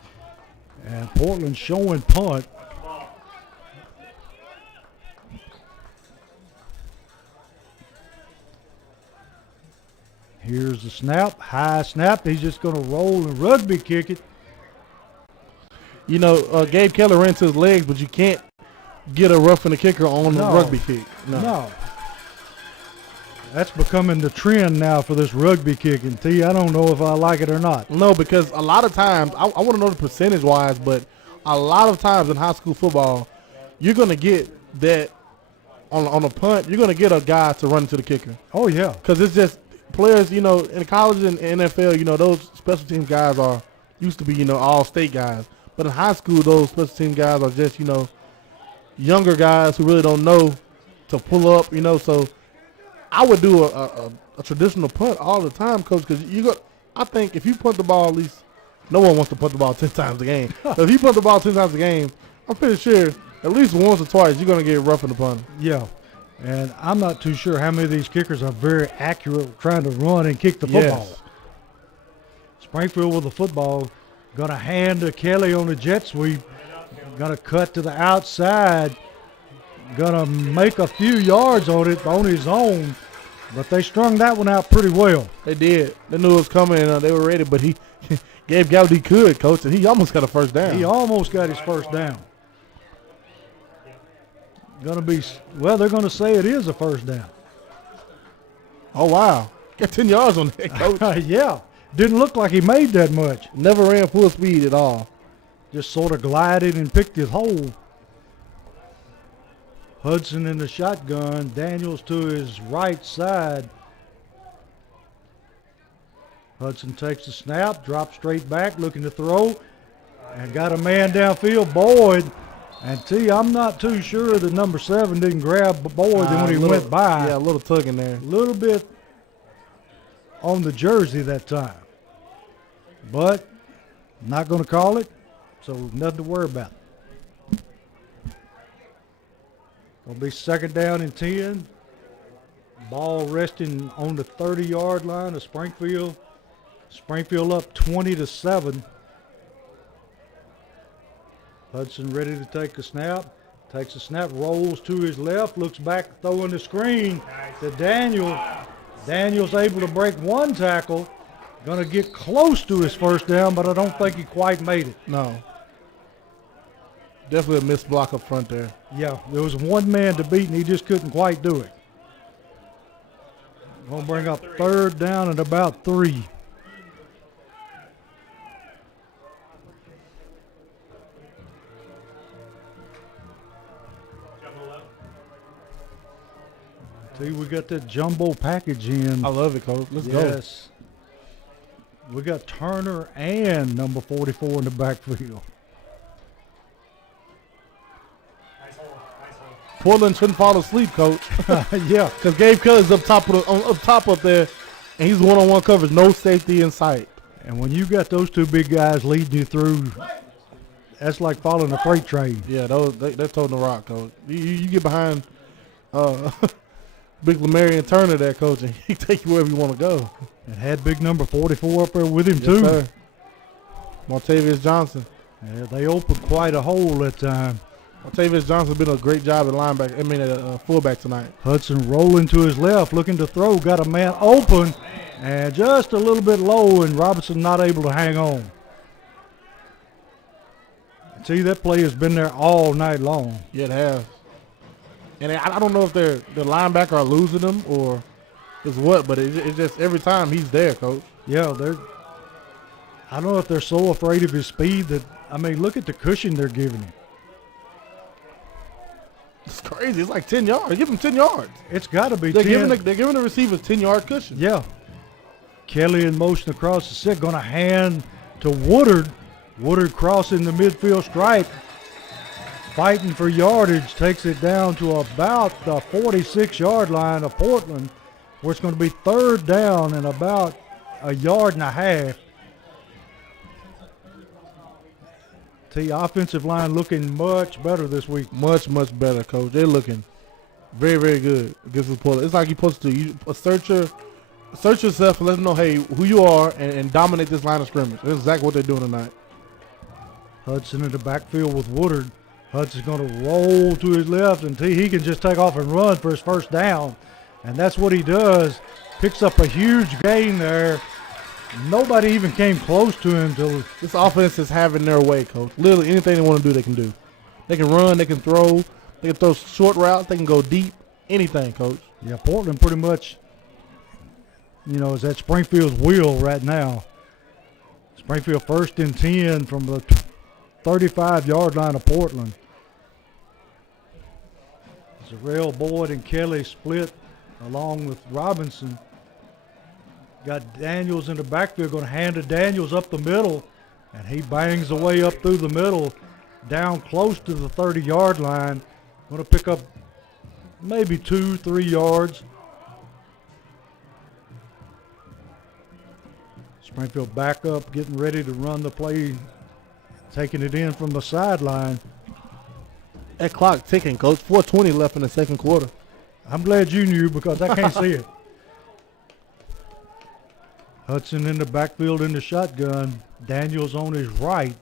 And Portland showing punt. Here's the snap, high snap. He's just going to roll and rugby kick it. You know, Gabe Keller ran to his legs, but you can't get a roughing the kicker on the No. rugby kick. No. That's becoming the trend now for this rugby kicking. T, I don't know if I like it or not. No, because a lot of times, I want to know the percentage wise, but a lot of times in high school football, you're going to get that on a punt, you're going to get a guy to run to the kicker. Oh, yeah. Because it's just players, you know, in college and NFL, you know, those special team guys are used to be, you know, all state guys. But in high school, those special team guys are just, you know, younger guys who really don't know to pull up, you know. So I would do a traditional punt all the time, coach, because I think if you punt the ball, at least no one wants to punt the ball 10 times a game. So if you punt the ball 10 times a game, I'm pretty sure at least once or twice you're going to get rough in the punt. Yeah. And I'm not too sure how many of these kickers are very accurate trying to run and kick the football. Yes. Springfield with the football. Going to hand to Kelly on the jet sweep. Going to cut to the outside. Going to make a few yards on it on his own. But they strung that one out pretty well. They did. They knew it was coming and they were ready, but he gave Gallaudet he could, coach, and he almost got a first down. He almost got his first down. Going to be, well, they're going to say it is a first down. Oh, wow. Got 10 yards on that, coach. Yeah. Didn't look like he made that much. Never ran full speed at all. Just sort of glided and picked his hole. Hudson in the shotgun. Daniels to his right side. Hudson takes the snap, drops straight back, looking to throw, and got a man downfield, Boyd. And T, I'm not too sure that number 7 didn't grab Boyd when he went by. Yeah, a little tug in there. A little bit on the jersey that time. But not going to call it, so nothing to worry about. Going to be second down and 10. Ball resting on the 30-yard line of Springfield. Springfield up 20-7. Hudson ready to take a snap. Takes a snap, rolls to his left, looks back, throwing the screen to Daniel. Daniel's able to break one tackle. Going to get close to his first down, but I don't think he quite made it. No. Definitely a missed block up front there. Yeah, there was one man to beat, and he just couldn't quite do it. Going to bring up third down at about 3. See, we got that jumbo package in. I love it, coach. Let's go. Yes. We got Turner and number 44 in the backfield. Nice hole. Portland shouldn't fall asleep, coach. Yeah. Because Gabe Kelly's up top up there, and he's one-on-one coverage, no safety in sight. And when you got those two big guys leading you through, that's like following a freight train. Yeah, they're toting the rock, coach. You get behind Big Lamarian Turner there, coach, and he take you wherever you want to go. And had big number 44 up there with him, Yes, too. sir. Martavius Johnson. Yeah, they opened quite a hole that time. Martavius Johnson been a great job at linebacker. Fullback tonight. Hudson rolling to his left, looking to throw, got a man open, and just a little bit low, and Robinson not able to hang on. See, that play has been there all night long. Yeah, it has. And I don't know if the linebacker are losing them or is what, but it's just every time he's there, coach. Yeah, I don't know if they're so afraid of his speed that, I mean, look at the cushion they're giving him. It's crazy. It's like 10 yards. Give him 10 yards. It's got to be They're 10. giving the receivers 10-yard cushion. Yeah. Kelly in motion across the set, going to hand to Woodard. Woodard crossing the midfield stripe. Fighting for yardage, takes it down to about the 46-yard line of Portland, where it's going to be third down and about a yard and a half. The offensive line looking much better this week. Much, much better, coach. They're looking very, very good against the Portland. It's like you're supposed to. You assert yourself and let them know, hey, who you are and dominate this line of scrimmage. That's exactly what they're doing tonight. Hudson in the backfield with Woodard. Hudson's going to roll to his left, and he can just take off and run for his first down. And that's what he does. Picks up a huge gain there. Nobody even came close to him till This offense is having their way, coach. Literally anything they want to do, they can do. They can run, they can throw. They can throw short routes. They can go deep. Anything, Coach. Yeah, Portland pretty much, is at Springfield's wheel right now. Springfield 1st and 10 from the 35-yard line of Portland. Zarrell, Boyd, and Kelly split along with Robinson. Got Daniels in the backfield, going to hand to Daniels up the middle, and he bangs away up through the middle, down close to the 30-yard line. Going to pick up maybe 2-3 yards. Springfield back up, getting ready to run the play, taking it in from the sideline. That clock ticking, Coach. 4:20 left in the second quarter. I'm glad you knew because I can't see it. Hudson in the backfield in the shotgun. Daniels on his right.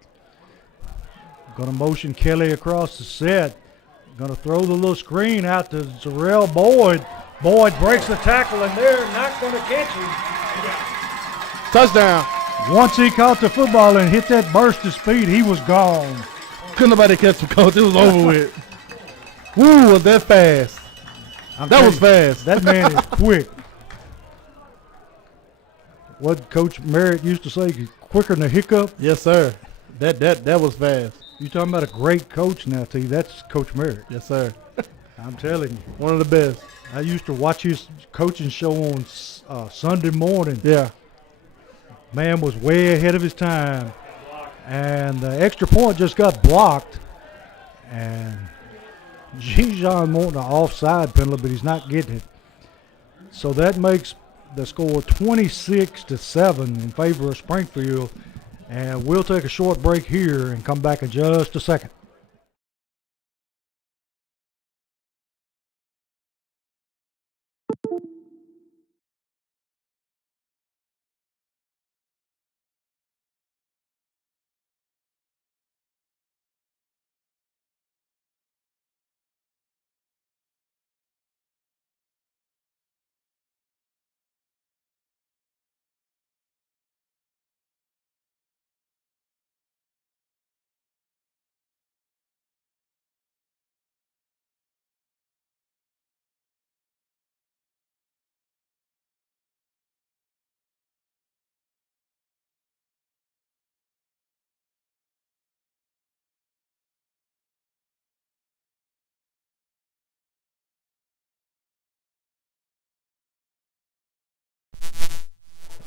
Going to motion Kelly across the set. Going to throw the little screen out to Zarrell Boyd. Boyd breaks the tackle, and they're not going to catch him. Touchdown. Once he caught the football and hit that burst of speed, he was gone. Couldn't nobody catch him, Coach. It was over with. Woo, was that fast. That was fast. That man is quick. What Coach Merritt used to say, quicker than a hiccup. Yes, sir. That was fast. You talking about a great coach now, T. That's Coach Merritt. Yes, sir. I'm telling you. One of the best. I used to watch his coaching show on Sunday morning. Yeah. Man was way ahead of his time. And the extra point just got blocked. And G-John wanting an offside penalty, but he's not getting it. So that makes the score 26-7 in favor of Springfield. And we'll take a short break here and come back in just a second.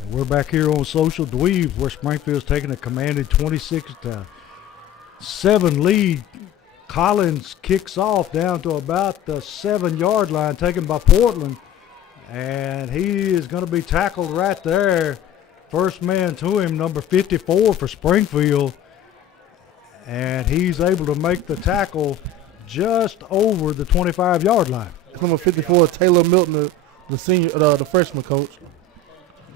We're back here on Social Dweebs where Springfield's taking a commanding 26-7 lead. Collins kicks off down to about the 7-yard line, taken by Portland. And he is going to be tackled right there. First man to him, number 54 for Springfield. And he's able to make the tackle just over the 25-yard line. Number 54, Taylor Milton, the senior, the freshman, Coach.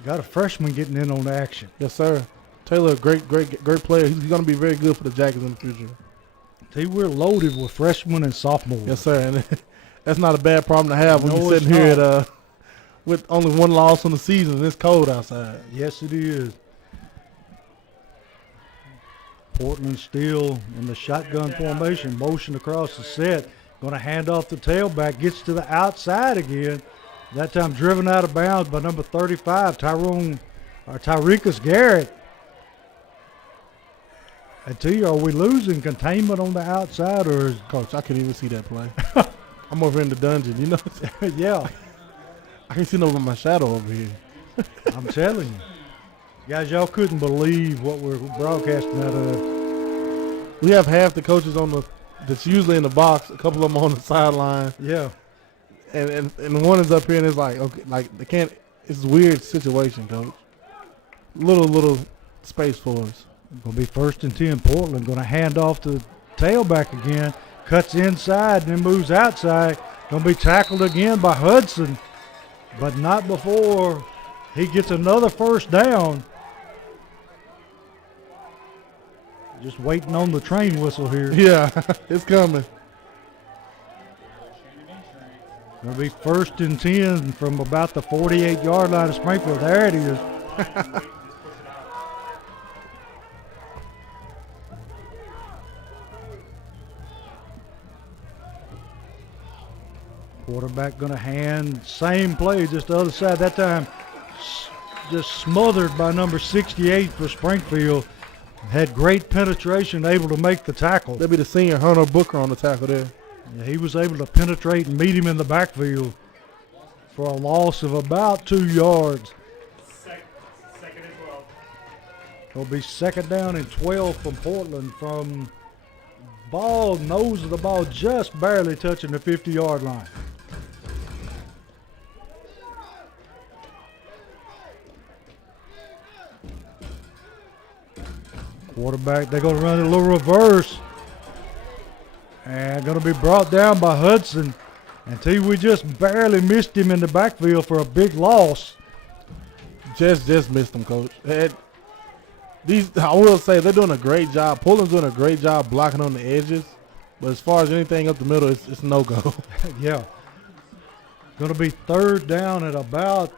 Got a freshman getting in on the action. Yes, sir. Taylor, great player. He's going to be very good for the Jackets in the future. See, we're loaded with freshmen and sophomores. Yes, sir. And that's not a bad problem to have when you're sitting here with only one loss on the season and it's cold outside. Yes, it is. Portland still in the shotgun formation, motion across the set. Going to hand off the tailback, gets to the outside again. That time driven out of bounds by number 35, Tyrekus Garrett. I tell you, are we losing containment on the outside, or is Coach, I couldn't even see that play. I'm over in the dungeon, you know. Yeah. I can't see no over my shadow over here. I'm telling you. Guys, y'all couldn't believe what we're broadcasting out of. We have half the coaches that's usually in the box, a couple of them on the sideline. Yeah. And one is up here and it's like, okay, like they can't, it's a weird situation, Coach. Little space for us. Going to be 1st and 10. Portland going to hand off to the tailback again. Cuts inside and then moves outside. Going to be tackled again by Hudson. But not before he gets another first down. Just waiting on the train whistle here. Yeah, it's coming. Going to be 1st and 10 from about the 48-yard line of Springfield. There it is. Quarterback going to hand, same play, just the other side. That time just smothered by number 68 for Springfield. Had great penetration, able to make the tackle. That'd be the senior Hunter Booker on the tackle there. Yeah, he was able to penetrate and meet him in the backfield for a loss of about 2 yards. Second and 12. It'll be second down and 12 from Portland from nose of the ball just barely touching the 50-yard line. Quarterback, they're going to run a little reverse. And going to be brought down by Hudson. Until we just barely missed him in the backfield for a big loss. Just missed him, Coach. I will say they're doing a great job. Portland's doing a great job blocking on the edges. But as far as anything up the middle, it's no-go. Yeah. Going to be third down at about,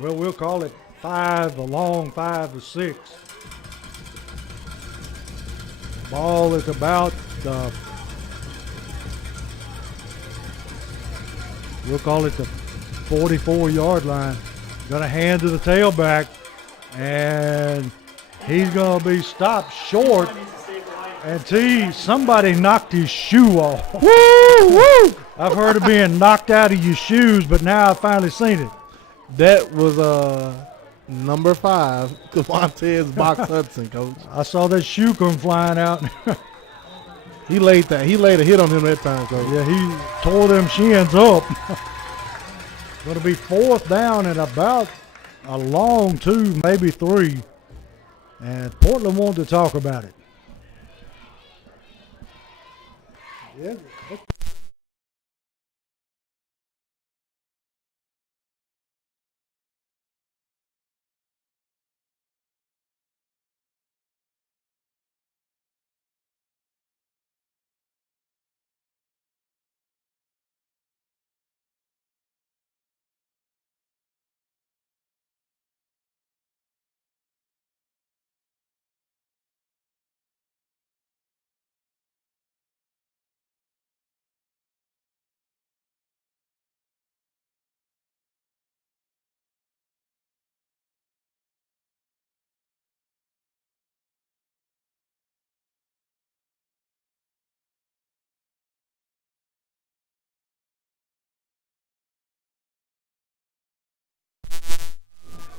well, we'll call it 5, a long 5 or 6. Ball is about we'll call it the 44-yard line. Going to hand to the tailback, and he's going to be stopped short. And somebody knocked his shoe off. Woo, woo! I've heard of being knocked out of your shoes, but now I've finally seen it. That was number 5, Devontae's Box Hudson, Coach. I saw that shoe come flying out. He laid a hit on him that time, Coach. Yeah, he tore them shins up. Going to be fourth down and about a long 2, maybe 3. And Portland wanted to talk about it. Yeah.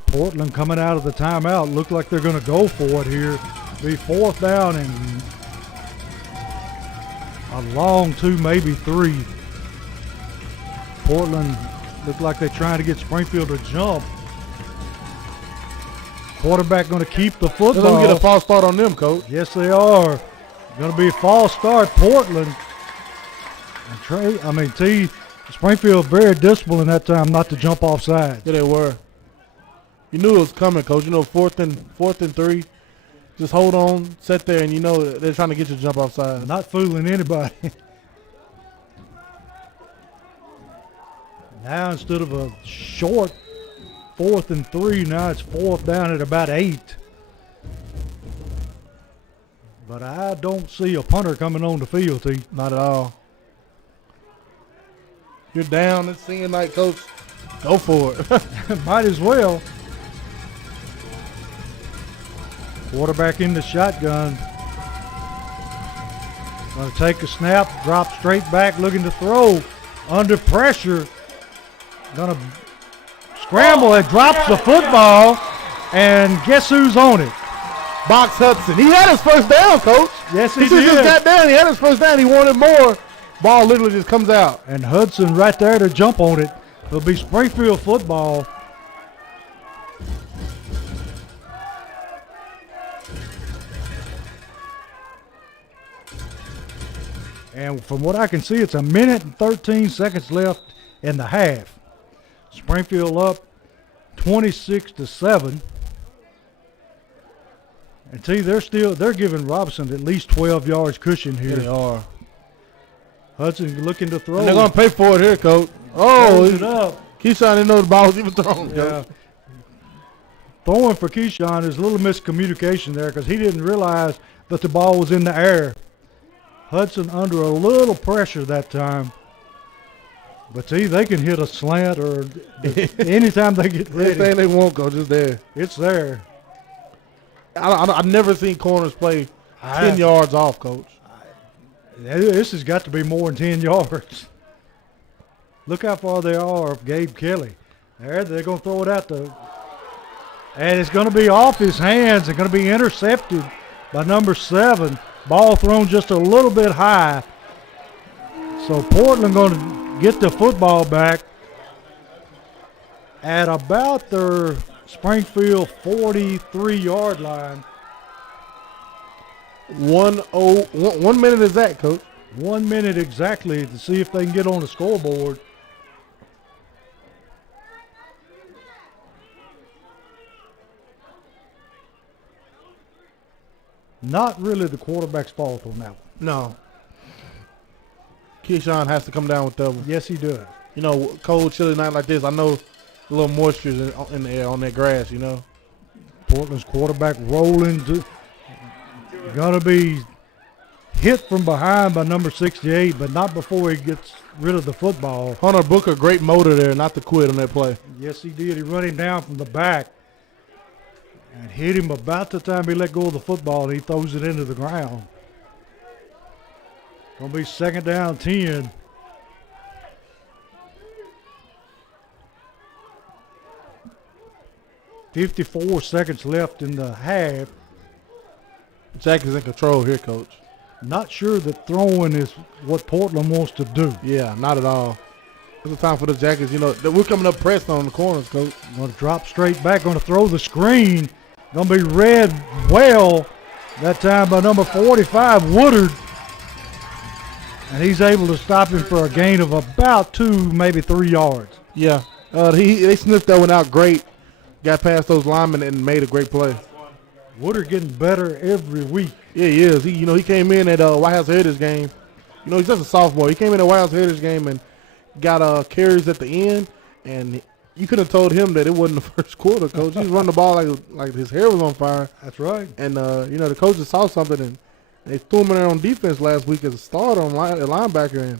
Portland coming out of the timeout. Look like they're going to go for it here. Be fourth down and a long 2, maybe 3. Portland look like they're trying to get Springfield to jump. Quarterback going to keep the football. They're going to get a false start on them, Coach. Yes, they are. Going to be a false start, Portland. And Springfield very disciplined that time not to jump off sides. Yeah, they were. You knew it was coming, Coach. You know, fourth and 3. Just hold on, sit there, and you know they're trying to get you to jump off sides. Not fooling anybody. Now instead of a short 4th and 3, now it's fourth down at about 8. But I don't see a punter coming on the field, T. Not at all. You're down. It seems like, Coach, go for it. Might as well. Quarterback in the shotgun. Going to take a snap, drop straight back, looking to throw. Under pressure. Going to scramble. It drops the football. And guess who's on it? Box Hudson. He had his first down, Coach. Yes, he He did. just got down. He had his first down. He wanted more. Ball literally just comes out. And Hudson right there to jump on it. It'll be Springfield football. And from what I can see, it's 1 minute and 13 seconds left in the half. Springfield up 26-7. And see, they're giving Robinson at least 12 yards cushion here. Yeah, they are. Hudson looking to throw. And they're going to pay for it here, Coach. Throws it up. Keyshawn didn't know the ball was even thrown. Yeah. Coach. Throwing for Keyshawn is a little miscommunication there because he didn't realize that the ball was in the air. Hudson under a little pressure that time. But see, they can hit a slant or anytime they get ready. Anything they want, Coach, is there. It's there. I've never seen corners play 10 yards off, Coach. This has got to be more than 10 yards. Look how far they are of Gabe Kelly. They're going to throw it out to, and it's going to be off his hands and going to be intercepted by number 7. Ball thrown just a little bit high. So Portland going to get the football back at about their Springfield 43-yard line. 1 minute is that, Coach. 1 minute exactly to see if they can get on the scoreboard. Not really the quarterback's fault on that one. No. Keyshawn has to come down with that one. Yes, he does. You know, cold, chilly night like this, I know a little moisture is in the air on that grass, you know. Portland's quarterback rolling. Going to be hit from behind by number 68, but not before he gets rid of the football. Hunter Booker, great motor there, not to quit on that play. Yes, he did. He run him down from the back and hit him about the time he let go of the football, and he throws it into the ground. Going to be second down 10. .54 seconds left in the half. Jack is in control here, Coach. Not sure that throwing is what Portland wants to do. Yeah, not at all. It's a time for the Jackets. You know, we're coming up pressed on the corners, Coach. Going to drop straight back, going to throw the screen. Going to be read well that time by number 45, Woodard. And he's able to stop him for a gain of about 2, maybe 3 yards. Yeah, they sniffed that one out great. Got past those linemen and made a great play. Woodard getting better every week. Yeah, he is. He came in at White House Heritage game. You know, he's just a sophomore. He came in at White House Heritage game and got carries at the end. And you could have told him that it wasn't the first quarter, Coach. He was running the ball like his hair was on fire. That's right. And, the coaches saw something, and they threw him in there on defense last week as a starter on linebacker, and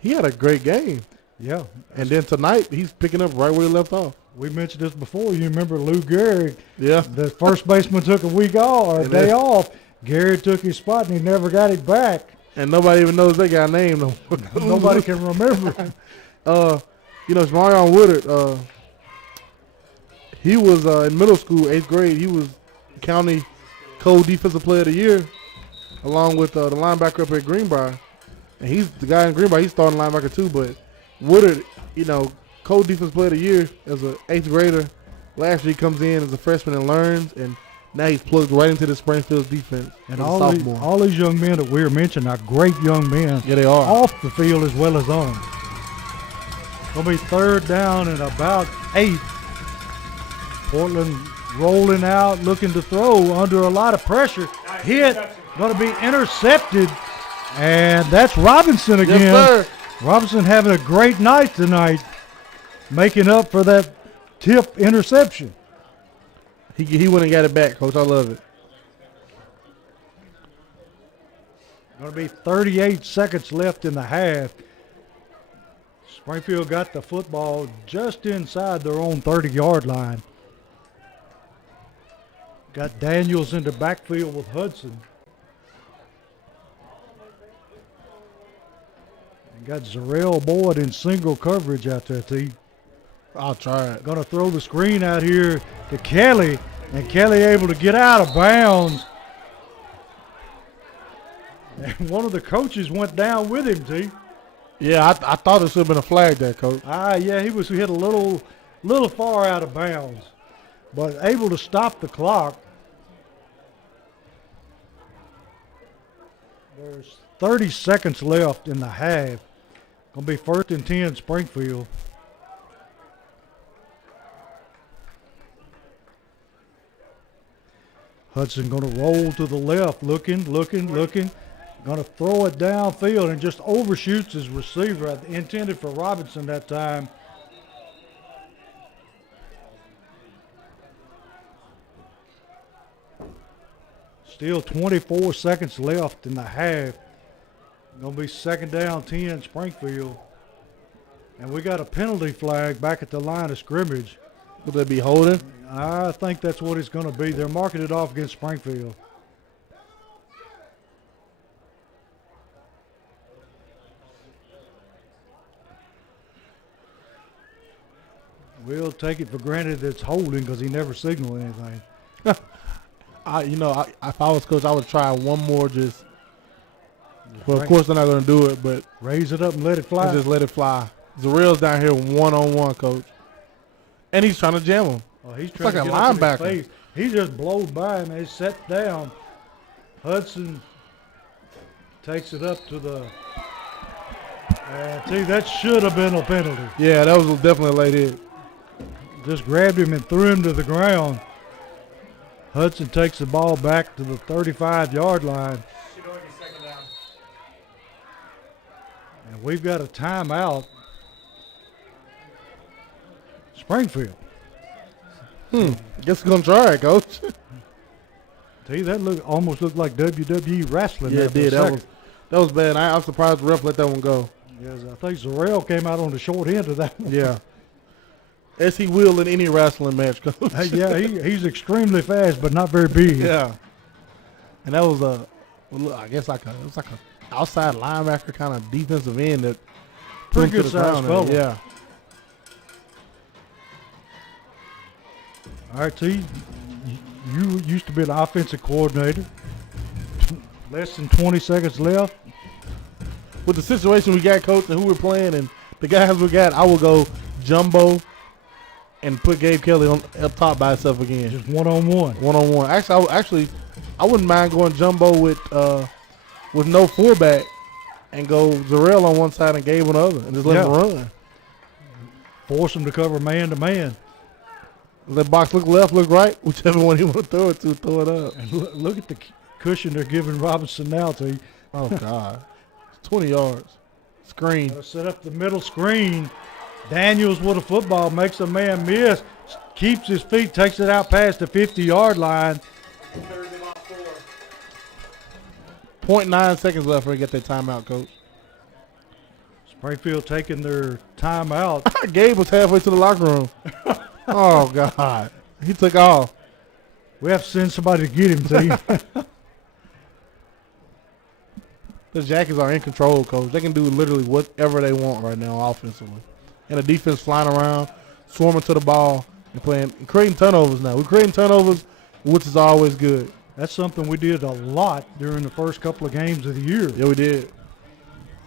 he had a great game. Yeah. And then tonight, he's picking up right where he left off. We mentioned this before. You remember Lou Gehrig. Yeah. The first baseman took a week off or a day off. Gehrig took his spot, and he never got it back. And nobody even knows that guy name. Nobody can remember. Marion Woodard, he was in middle school, 8th grade. He was county co-defensive player of the year, along with the linebacker up at Greenbrier. And he's the guy in Greenbrier. He's starting linebacker too. But Woodard, co-defensive player of the year as an 8th grader. Last year he comes in as a freshman and learns, and now he's plugged right into the Springfield defense. And all these young men that we're mentioning are great young men. Yeah, they are. Off the field as well as on. Going to be third down and about 8. Portland rolling out, looking to throw under a lot of pressure. Hit, going to be intercepted, and that's Robinson again. Yes, sir. Robinson having a great night tonight, making up for that tip interception. He went and got it back, Coach. I love it. Going to be 38 seconds left in the half. Springfield got the football just inside their own 30-yard line. Got Daniels in the backfield with Hudson. And got Zarrell Boyd in single coverage out there, T. I'll try it. Going to throw the screen out here to Kelly, and Kelly able to get out of bounds. And one of the coaches went down with him, T. Yeah, I thought it should have been a flag there, Coach. Yeah, he was hit a little far out of bounds, but able to stop the clock. There's 30 seconds left in the half. Going to be 1st and 10 Springfield. Hudson going to roll to the left, looking. Going to throw it downfield and just overshoots his receiver. Intended for Robinson that time. Still 24 seconds left in the half. Going to be second down 10 Springfield. And we got a penalty flag back at the line of scrimmage. Would they be holding? I think that's what it's going to be. They're marking it off against Springfield. We'll take it for granted it's holding because he never signaled anything. If I was coach, I would try one more. Well, of Right. course they're not going to do it, but Raise it up and let it fly. just let it fly. Zarel's down here 1-on-1, coach, and he's trying to jam him. Oh, he's It's trying like to a get up in his linebacker. face. He just blows by him and he's set down. Hudson takes it up to the. See, that should have been a penalty. Yeah, that was definitely a late hit. Just grabbed him and threw him to the ground. Hudson takes the ball back to the 35-yard line. Should only be second down. And we've got a timeout. Springfield. Guess we're gonna try it, coach. See, that almost looked like WWE wrestling. Yeah, there it for a did. second. That was bad. I'm surprised the ref let that one go. Yes, I think Zarel came out on the short end of that one. Yeah. As he will in any wrestling match, coach. Yeah, he's extremely fast, but not very big. Yeah. And that was I guess it was like a outside linebacker kind of defensive end that put Pretty him good to the sized ground. fella. Yeah. All right, T, you used to be an offensive coordinator. Less than 20 seconds left. With the situation we got, coach, and who we're playing, and the guys we got, I will go jumbo and put Gabe Kelly up top by himself again. Just one-on-one. 1-on-1. Actually, I wouldn't mind going jumbo with no fullback and go Zarel on one side and Gabe on the other and just let him run. Force him to cover man-to-man. Let box look left, look right, whichever one you want to throw it to, throw it up. And look at the cushion they're giving Robinson now, T. Oh, God. It's 20 yards. Screen. Gotta set up the middle screen. Daniels with a football makes a man miss. Keeps his feet, takes it out past the 50-yard line. Third and off 4. 0.9 seconds left for to get that timeout, coach. Springfield taking their timeout. Gabe was halfway to the locker room. Oh, God. He took off. We have to send somebody to get him, T. The Jackies are in control, coach. They can do literally whatever they want right now offensively. And the defense flying around, swarming to the ball, and creating turnovers now. We're creating turnovers, which is always good. That's something we did a lot during the first couple of games of the year. Yeah, we did.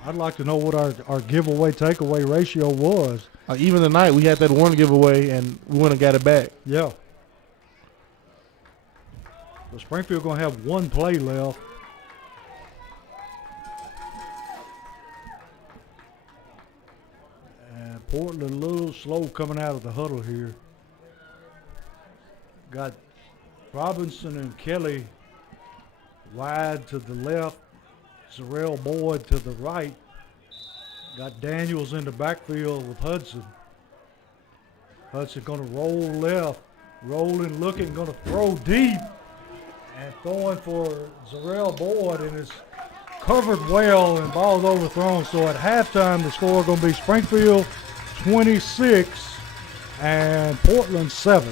I'd like to know what our giveaway takeaway ratio was. Even tonight, we had that one giveaway, and we went and got it back. Yeah. So Springfield going to have one play left. And Portland a little slow coming out of the huddle here. Got Robinson and Kelly wide to the left. Zarel Boyd to the right. Got Daniels in the backfield with Hudson. Hudson going to roll left. Rolling, looking, going to throw deep. And throwing for Zarel Boyd, and it's covered well and ball's overthrown. So at halftime, the score going to be Springfield 26 and Portland 7.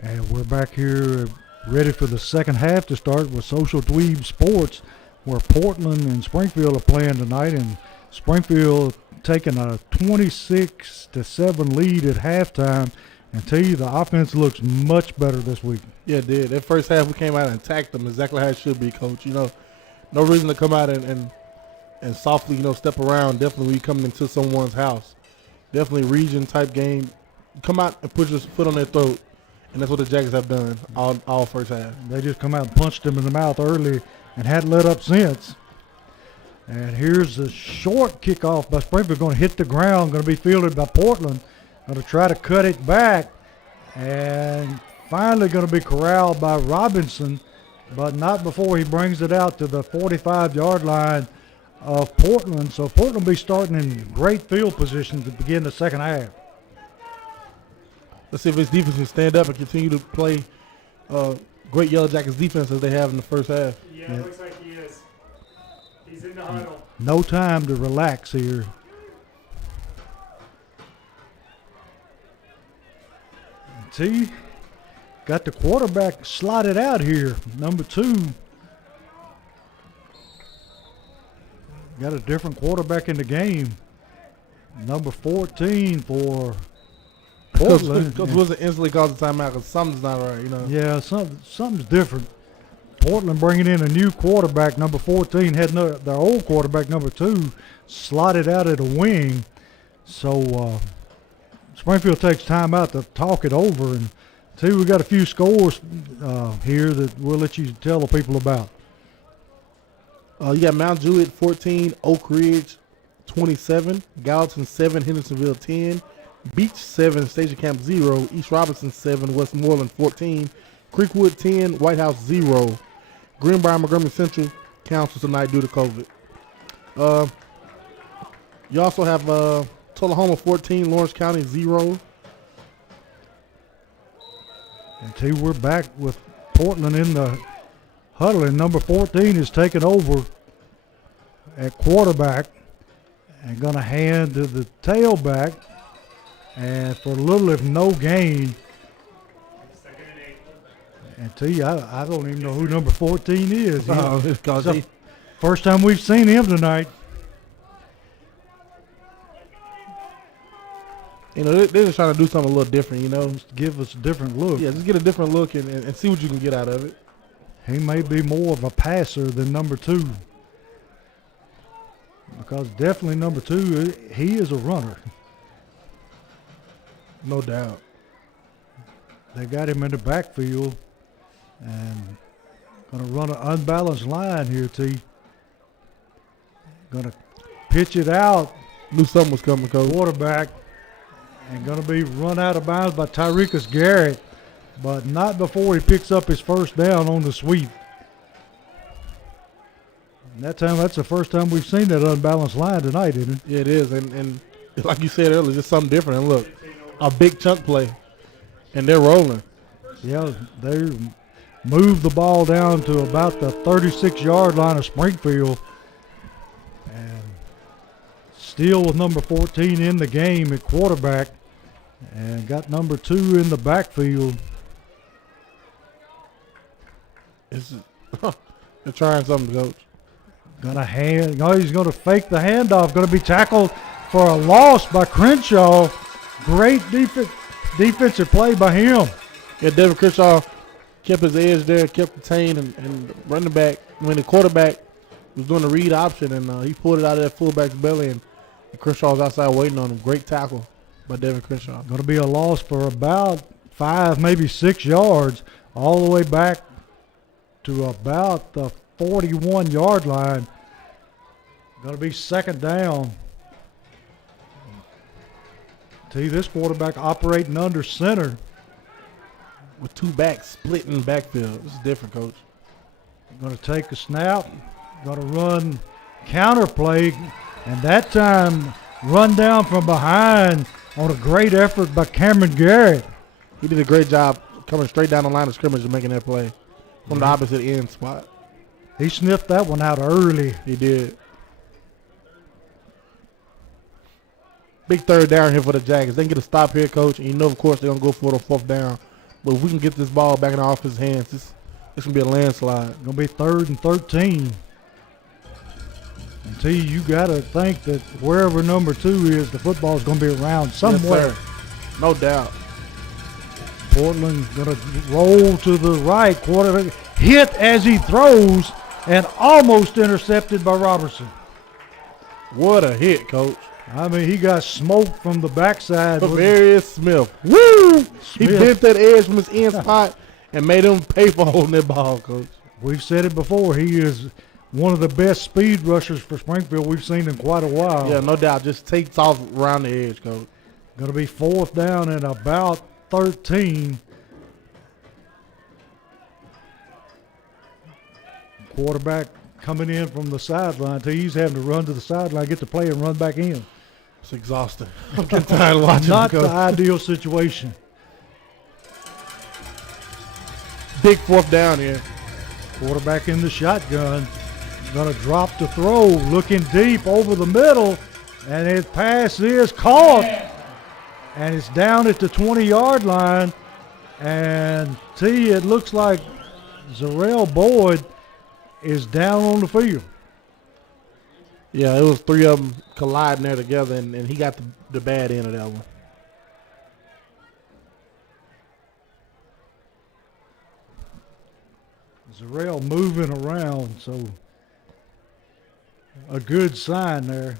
And we're back here ready for the second half to start with Social Dweeb Sports, where Portland and Springfield are playing tonight, and Springfield taking a 26-7 lead at halftime. And tell you, the offense looks much better this week. Yeah, it did. That first half, we came out and attacked them exactly how it should be, Coach. You know, no reason to come out and softly, you know, step around. Definitely when you come into someone's house. Definitely region-type game. Come out and put your foot on their throat, and that's what the Jackets have done all first half. They just come out and punched them in the mouth early and hadn't let up since. And here's a short kickoff by Springfield, going to hit the ground, going to be fielded by Portland. Going to try to cut it back, and finally going to be corralled by Robinson, but not before he brings it out to the 45-yard line of Portland. So Portland will be starting in great field position to begin the second half. Let's see if his defense can stand up and continue to play great Yellow Jackets defense as they have in the first half. Yeah, it looks like he is. He's in the huddle. No time to relax here. See, got the quarterback slotted out here, number 2. Got a different quarterback in the game. Number 14 for Portland. Coach wasn't instantly called the timeout because something's not right, you know. Yeah, something's different. Portland bringing in a new quarterback, number 14, had their old quarterback, number 2, slotted out at a wing. So Springfield takes time out to talk it over. And see, we got a few scores here that we'll let you tell the people about. You got Mount Juliet 14, Oak Ridge 27, Gallatin 7, Hendersonville 10, Beach 7, Station Camp 0, East Robinson 7, Westmoreland 14, Creekwood 10, White House 0. Greenbrier Montgomery Central cancels tonight due to COVID. You also have Tullahoma 14, Lawrence County 0. And see, we're back with Portland in the huddle, and number 14 is taking over at quarterback and going to hand to the tailback, and for little if no gain. Second and 8. And tell you, I don't even know who number 14 is. It's First time we've seen him tonight. You know, they're just trying to do something a little different, you know. Just give us a different look. Yeah, just get a different look and see what you can get out of it. He may be more of a passer than number 2. Because definitely number 2, he is a runner. No doubt. They got him in the backfield and going to run an unbalanced line here, T. Going to pitch it out. Knew something was coming, Coach. Quarterback, and going to be run out of bounds by Tyrekus Garrett, but not before he picks up his first down on the sweep. And that's the first time we've seen that unbalanced line tonight, isn't it? Yeah, it is. And like you said earlier, just something different. And look, a big chunk play, and they're rolling. Yeah, they moved the ball down to about the 36-yard line of Springfield. And still with number 14 in the game at quarterback, and got number 2 in the backfield. They're trying something, Coach. He's going to fake the handoff. Going to be tackled for a loss by Crenshaw. Great defensive play by him. Yeah, David Crenshaw kept his edge there, kept contained, and running back, the quarterback was doing the read option, and he pulled it out of that fullback's belly, and Crenshaw was outside waiting on him. Great tackle by David Crenshaw. Going to be a loss for about 5, maybe 6 yards, all the way back to about the 41-yard line. Going to be second down. See, this quarterback operating under center. With 2 backs splitting backfield. This is different, Coach. Going to take a snap. Going to run counter play. And that time, run down from behind on a great effort by Cameron Garrett. He did a great job coming straight down the line of scrimmage and making that play from the opposite end spot. He sniffed that one out early. He did. Big third down here for the Jackets. They can get a stop here, Coach. And you know, of course, they're going to go for the 4th down. But if we can get this ball back in our offense's hands, it's going to be a landslide. Going to be 3rd and 13. And T, you got to think that wherever number 2 is, the football is going to be around somewhere. Yes, sir. No doubt. Portland's going to roll to the right. Quarterback hit as he throws and almost intercepted by Robertson. What a hit, Coach. I mean, he got smoked from the backside. Various Smith. Woo! He bent that edge from his end spot and made him pay for holding that ball, Coach. We've said it before. He is one of the best speed rushers for Springfield we've seen in quite a while. Yeah, no doubt. Just takes off around the edge, Coach. Going to be 4th down and about 13. Quarterback coming in from the sideline. He's having to run to the sideline, get the play, and run back in. It's exhausting. I'm getting tired of watching Not him, the Coach. ideal situation. Big 4th down here. Quarterback in the shotgun. Going to drop to throw, looking deep over the middle, and his pass is caught. And it's down at the 20-yard line. And it looks like Zarrell Boyd is down on the field. Yeah, it was 3 of them colliding there together, and he got the bad end of that one. Zarrell moving around, so a good sign there.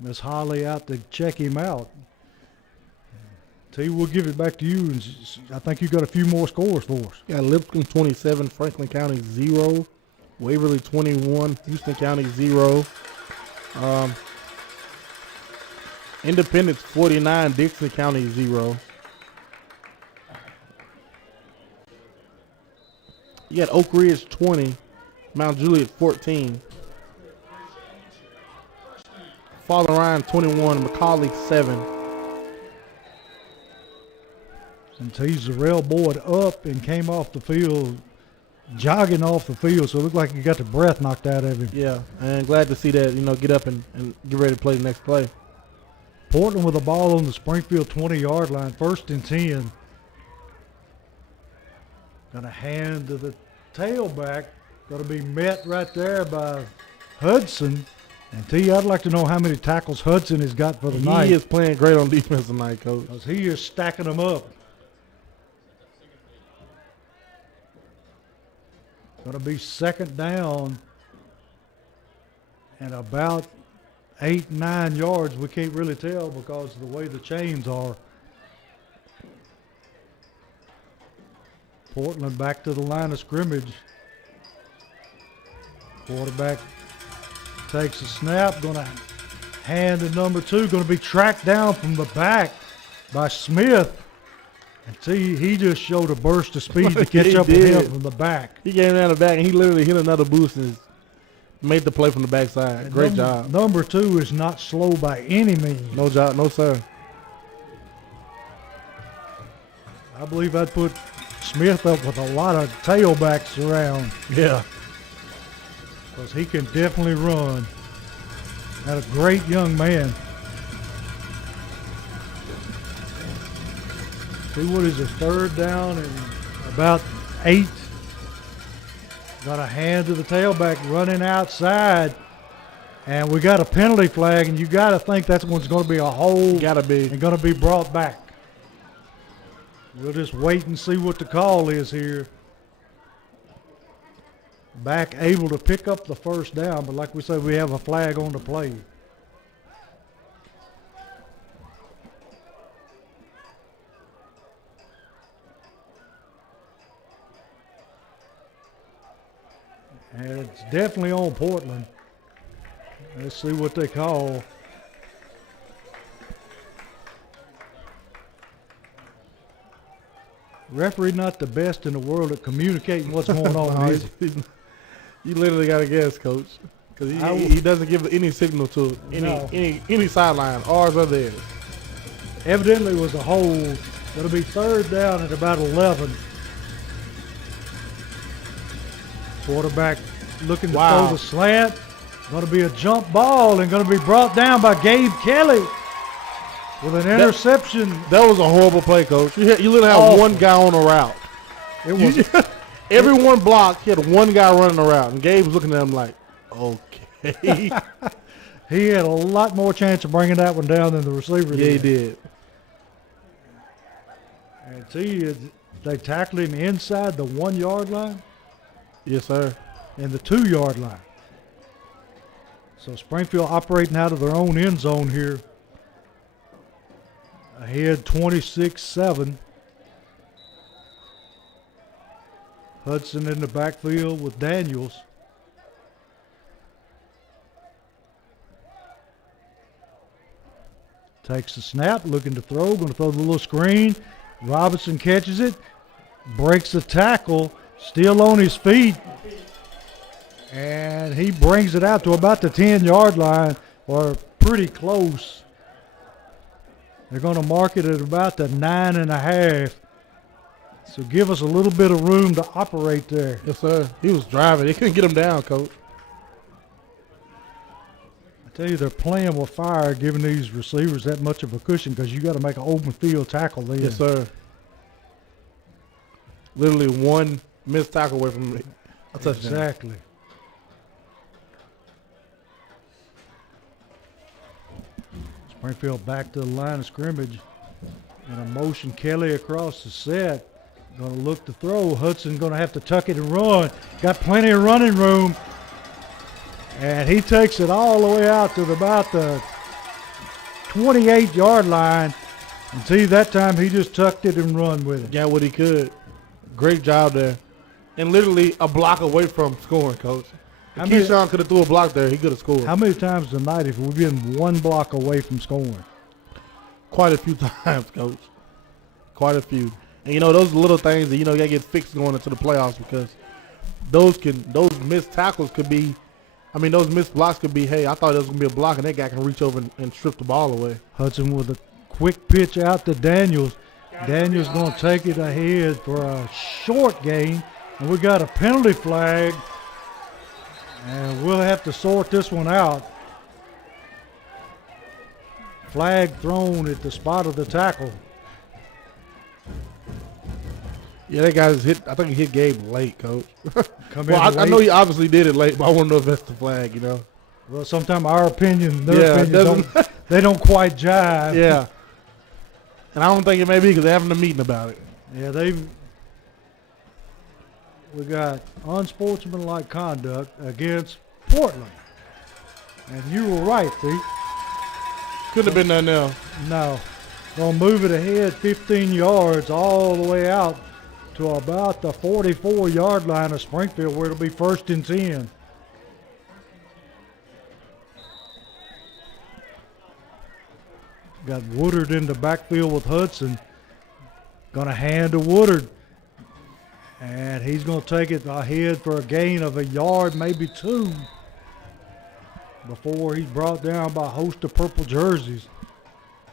Miss Holly out to check him out. T, we'll give it back to you. And I think you got a few more scores for us. Yeah, Lipscomb 27, Franklin County 0, Waverly 21, Houston County 0. Independence 49, Dixon County 0. You got Oak Ridge 20, Mount Juliet 14. Father Ryan 21, McCauley 7. And T, Zarrell Boyd up and came off the field, jogging off the field, so it looked like he got the breath knocked out of him. Yeah, and glad to see that, get up and get ready to play the next play. Portland with the ball on the Springfield 20-yard line, 1st and 10. Going to hand to the tailback. Going to be met right there by Hudson. And T, I'd like to know how many tackles Hudson has got for the night. He is playing great on defense tonight, Coach. Because he is stacking them up. Going to be 2nd down and about 8-9 yards. We can't really tell because of the way the chains are. Portland back to the line of scrimmage. Quarterback takes a snap, going to hand to number 2, going to be tracked down from the back by Smith. And see, he just showed a burst of speed to catch up with him from the back. He came down the back, and he literally hit another boost and made the play from the backside. And Great job. Number 2 is not slow by any means. No job, no sir. I believe I'd put Smith up with a lot of tailbacks around. Yeah. Because he can definitely run. And a great young man. See, what is it, 3rd down and about 8. Got a hand to the tailback running outside. And we got a penalty flag, and you got to think that's one's going to be a hold. Got to be. And going to be brought back. We'll just wait and see what the call is here. Back able to pick up the 1st down, but like we said, we have a flag on the play. And it's definitely on Portland. Let's see what they call. Referee not the best in the world at communicating what's going on. Is he? You literally got to guess, Coach, because he doesn't give any signal to any sideline, ours or theirs. Evidently it was a hold. It'll be 3rd down at about 11. Quarterback looking to throw the slant. Going to be a jump ball and going to be brought down by Gabe Kelly. with an interception. That was a horrible play, Coach. You literally had Awful. one guy on a route. It was Everyone blocked. He had one guy running around, and Gabe was looking at him like, okay. he had a lot more chance of bringing that one down than the receiver Yeah, he did. did. And see, they tackled him inside the 1 yard line Yes, sir. and the 2 yard line. So Springfield operating out of their own end zone here. Ahead 26-7. Hudson in the backfield with Daniels. Takes the snap, looking to throw, going to throw the little screen. Robinson catches it, breaks the tackle, still on his feet. And he brings it out to about the 10-yard line, or pretty close. They're going to mark it at about the 9.5. So give us a little bit of room to operate there. Yes, sir. He was driving. They couldn't get him down, Coach. I tell you, they're playing with fire, giving these receivers that much of a cushion because you got to make an open field tackle then. Yes, sir. Literally one missed tackle away from a touchdown. Exactly. Springfield back to the line of scrimmage. In a motion, Kelly across the set. Going to look to throw. Hudson going to have to tuck it and run. Got plenty of running room. And he takes it all the way out to about the 28-yard line. And see, that time he just tucked it and run with it. Got what he could. Great job there. And literally a block away from scoring, Coach. If Keyshawn could have threw a block there, he could have scored. How many times tonight have we been one block away from scoring? Quite a few times, Coach. Quite a few. And, you know, those little things that, you know, you got to get fixed going into the playoffs because those missed tackles could be, I mean, those missed blocks could be, hey, I thought there was going to be a block, and that guy can reach over and strip the ball away. Hudson with a quick pitch out to Daniels. Daniels going to take it ahead for a short gain. And we got a penalty flag. And we'll have to sort this one out. Flag thrown at the spot of the tackle. Yeah, that guy's hit. I think he hit Gabe late, Coach. Well, I know he obviously did it late, but I want to know if that's the flag, you know. Well, sometimes our opinion, their opinion, they don't quite jive. Yeah. And I don't think it may be because they're having a meeting about it. Yeah, we got unsportsmanlike conduct against Portland. And you were right, Pete. Couldn't have been nothing else. No. Gonna move it ahead 15 yards all the way out to about the 44-yard line of Springfield where it'll be 1st and 10. Got Woodard in the backfield with Hudson. Gonna hand to Woodard. And he's gonna take it ahead for a gain of a yard, maybe 2. Before he's brought down by a host of purple jerseys.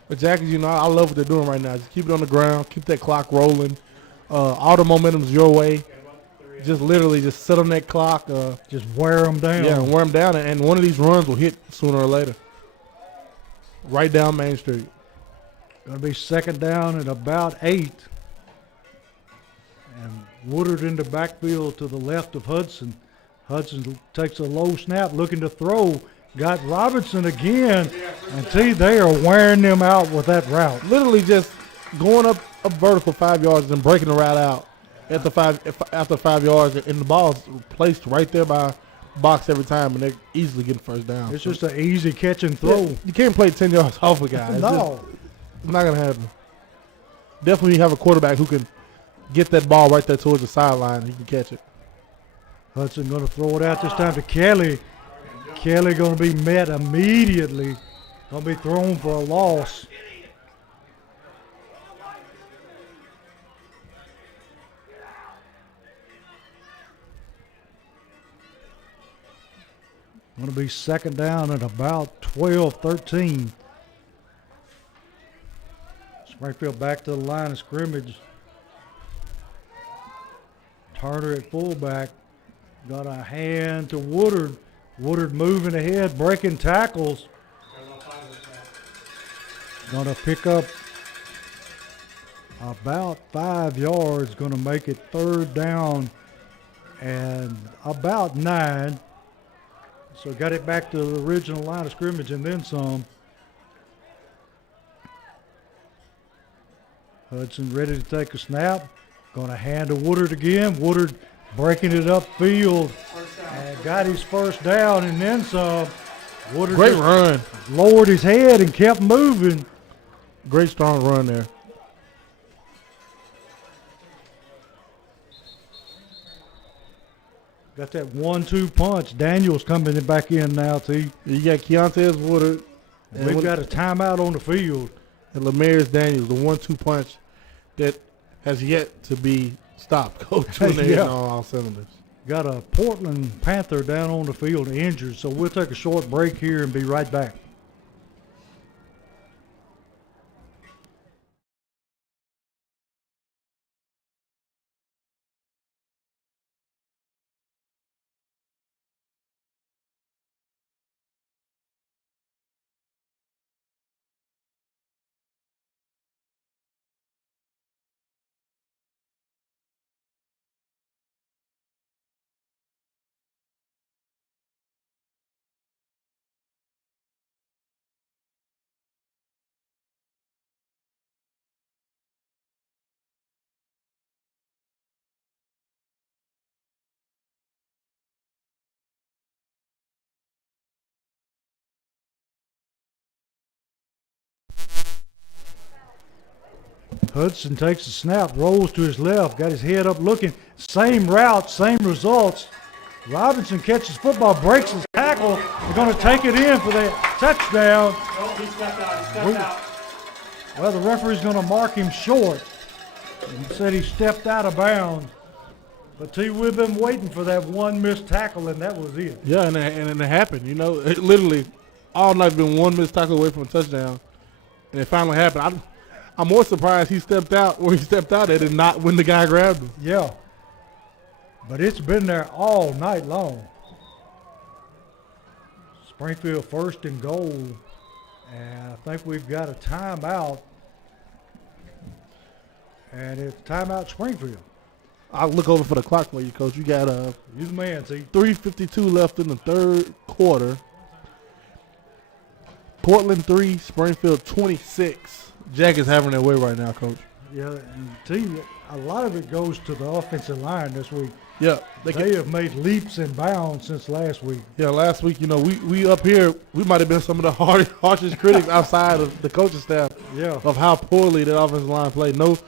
But Jackie, you know, I love what they're doing right now. Just keep it on the ground, keep that clock rolling. All the momentum's your way. Just literally just sit on that clock. Just wear them down. Yeah, wear them down, and one of these runs will hit sooner or later. Right down Main Street. Going to be 2nd down at about 8. And Woodard in the backfield to the left of Hudson. Hudson takes a low snap, looking to throw. Got Robinson again. And see, they are wearing them out with that route. Literally just going up vertical 5 yards and breaking the route out after 5 yards, and the ball's placed right there by box every time, and they're easily getting 1st down. It's just an easy catch and throw. Yeah, you can't play 10 yards off a guy. No. It's not going to happen. Definitely have a quarterback who can get that ball right there towards the sideline and he can catch it. Hudson going to throw it out this time to Kelly. Kelly going to be met immediately. Going to be thrown for a loss. Going to be 2nd down at about 12-13. Springfield back to the line of scrimmage. Turner at fullback. Got a hand to Woodard. Woodard moving ahead, breaking tackles. Going to pick up about 5 yards. Going to make it 3rd down and about 9. So got it back to the original line of scrimmage and then some. Hudson ready to take a snap. Going to hand to Woodard again. Woodard breaking it upfield and got his 1st down and then some. Woodard Great run. lowered his head and kept moving. Great strong run there. Got that 1-2 punch. Daniels coming back in now, T. You got Keontae Woodard. And we've got a timeout on the field. And Lamarius Daniels, the 1-2 punch that has yet to be stopped. Coach, when they're Yeah. on all cylinders. Got a Portland Panther down on the field injured, so we'll take a short break here and be right back. Hudson takes a snap, rolls to his left, got his head up looking. Same route, same results. Robinson catches football, breaks his tackle. They're going to take it in for the touchdown. Oh, he stepped out. He stepped out. Well, the referee's going to mark him short. He said he stepped out of bounds. But, T, we've been waiting for that one missed tackle, and that was it. Yeah, and it happened. You know, it literally all night been one missed tackle away from a touchdown, and it finally happened. I'm more surprised he stepped out where he stepped out at and not when the guy grabbed him. Yeah. But it's been there all night long. Springfield 1st and goal. And I think we've got a timeout. And it's timeout Springfield. I'll look over for the clock for you, Coach. You got You the man, T. 3:52 left in the 3rd quarter. Portland 3, Springfield 26. Jack is having their way right now, Coach. Yeah, and T, a lot of it goes to the offensive line this week. Yeah, They have made leaps and bounds since last week. Yeah, last week, you know, we up here, we might have been some of the harshest critics outside of the coaching staff of how poorly that offensive line played. No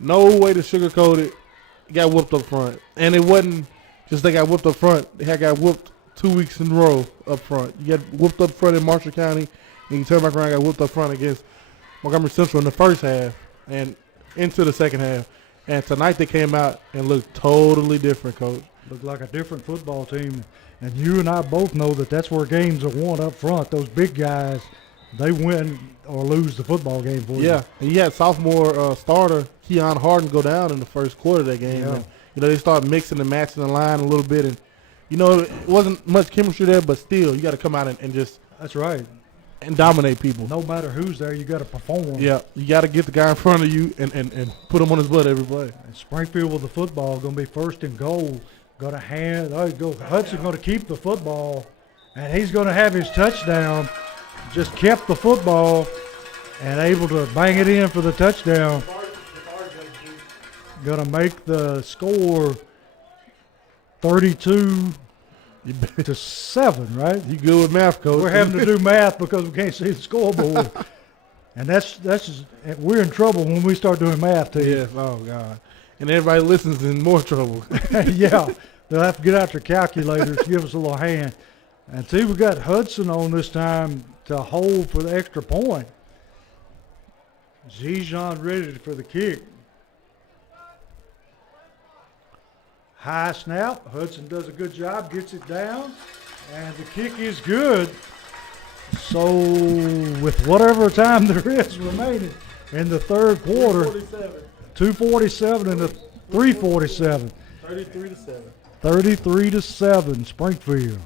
way to sugarcoat it. Got whooped up front. And it wasn't just they got whooped up front. They had got whooped 2 weeks in a row up front. You got whooped up front in Marshall County, and you turn back around and got whooped up front against Montgomery Central in the first half and into the second half. And tonight they came out and looked totally different, Coach. Looked like a different football team. And you and I both know that that's where games are won up front. Those big guys, they win or lose the football game for you. Yeah, and you had sophomore starter Keon Harden go down in the first quarter of that game. Yeah. And, you know, they started mixing and matching the line a little bit. And, you know, it wasn't much chemistry there, but still, you got to come out and just That's right. and dominate people. No matter who's there, you got to perform. Yeah, you got to get the guy in front of you and put him on his butt every play. And Springfield with the football going to be 1st and goal. Got a hand. Oh, go. Hudson going to keep the football, and he's going to have his touchdown. Just kept the football and able to bang it in for the touchdown. Going to make the score 32-7, right? You good with math, Coach? We're having to do math because we can't see the scoreboard. And that's just, we're in trouble when we start doing math, too. Yes, oh, God. And everybody listens in more trouble. Yeah, they'll have to get out their calculators to give us a little hand. And see, we got Hudson on this time to hold for the extra point. Zijan ready for the kick. High snap. Hudson does a good job, gets it down, and the kick is good. So with whatever time there is remaining in the 3rd quarter, 2:47 and the 3:47. 33-7. 33-7, Springfield.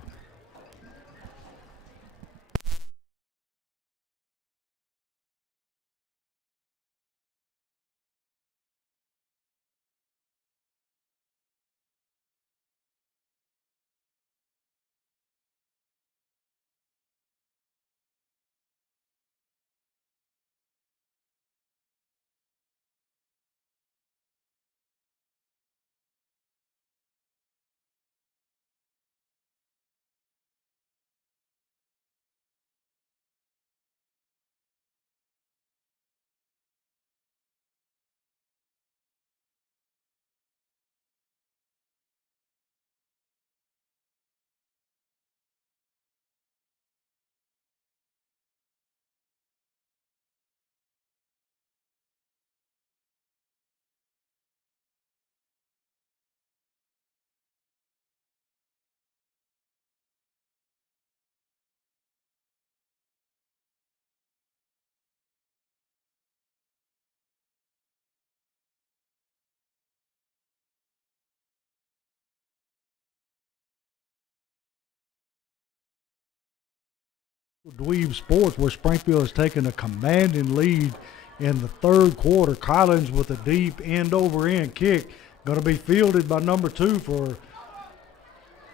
Dweeb Sports, where Springfield has taken a commanding lead in the third quarter. Collins with a deep end-over-end kick. Going to be fielded by number 2 for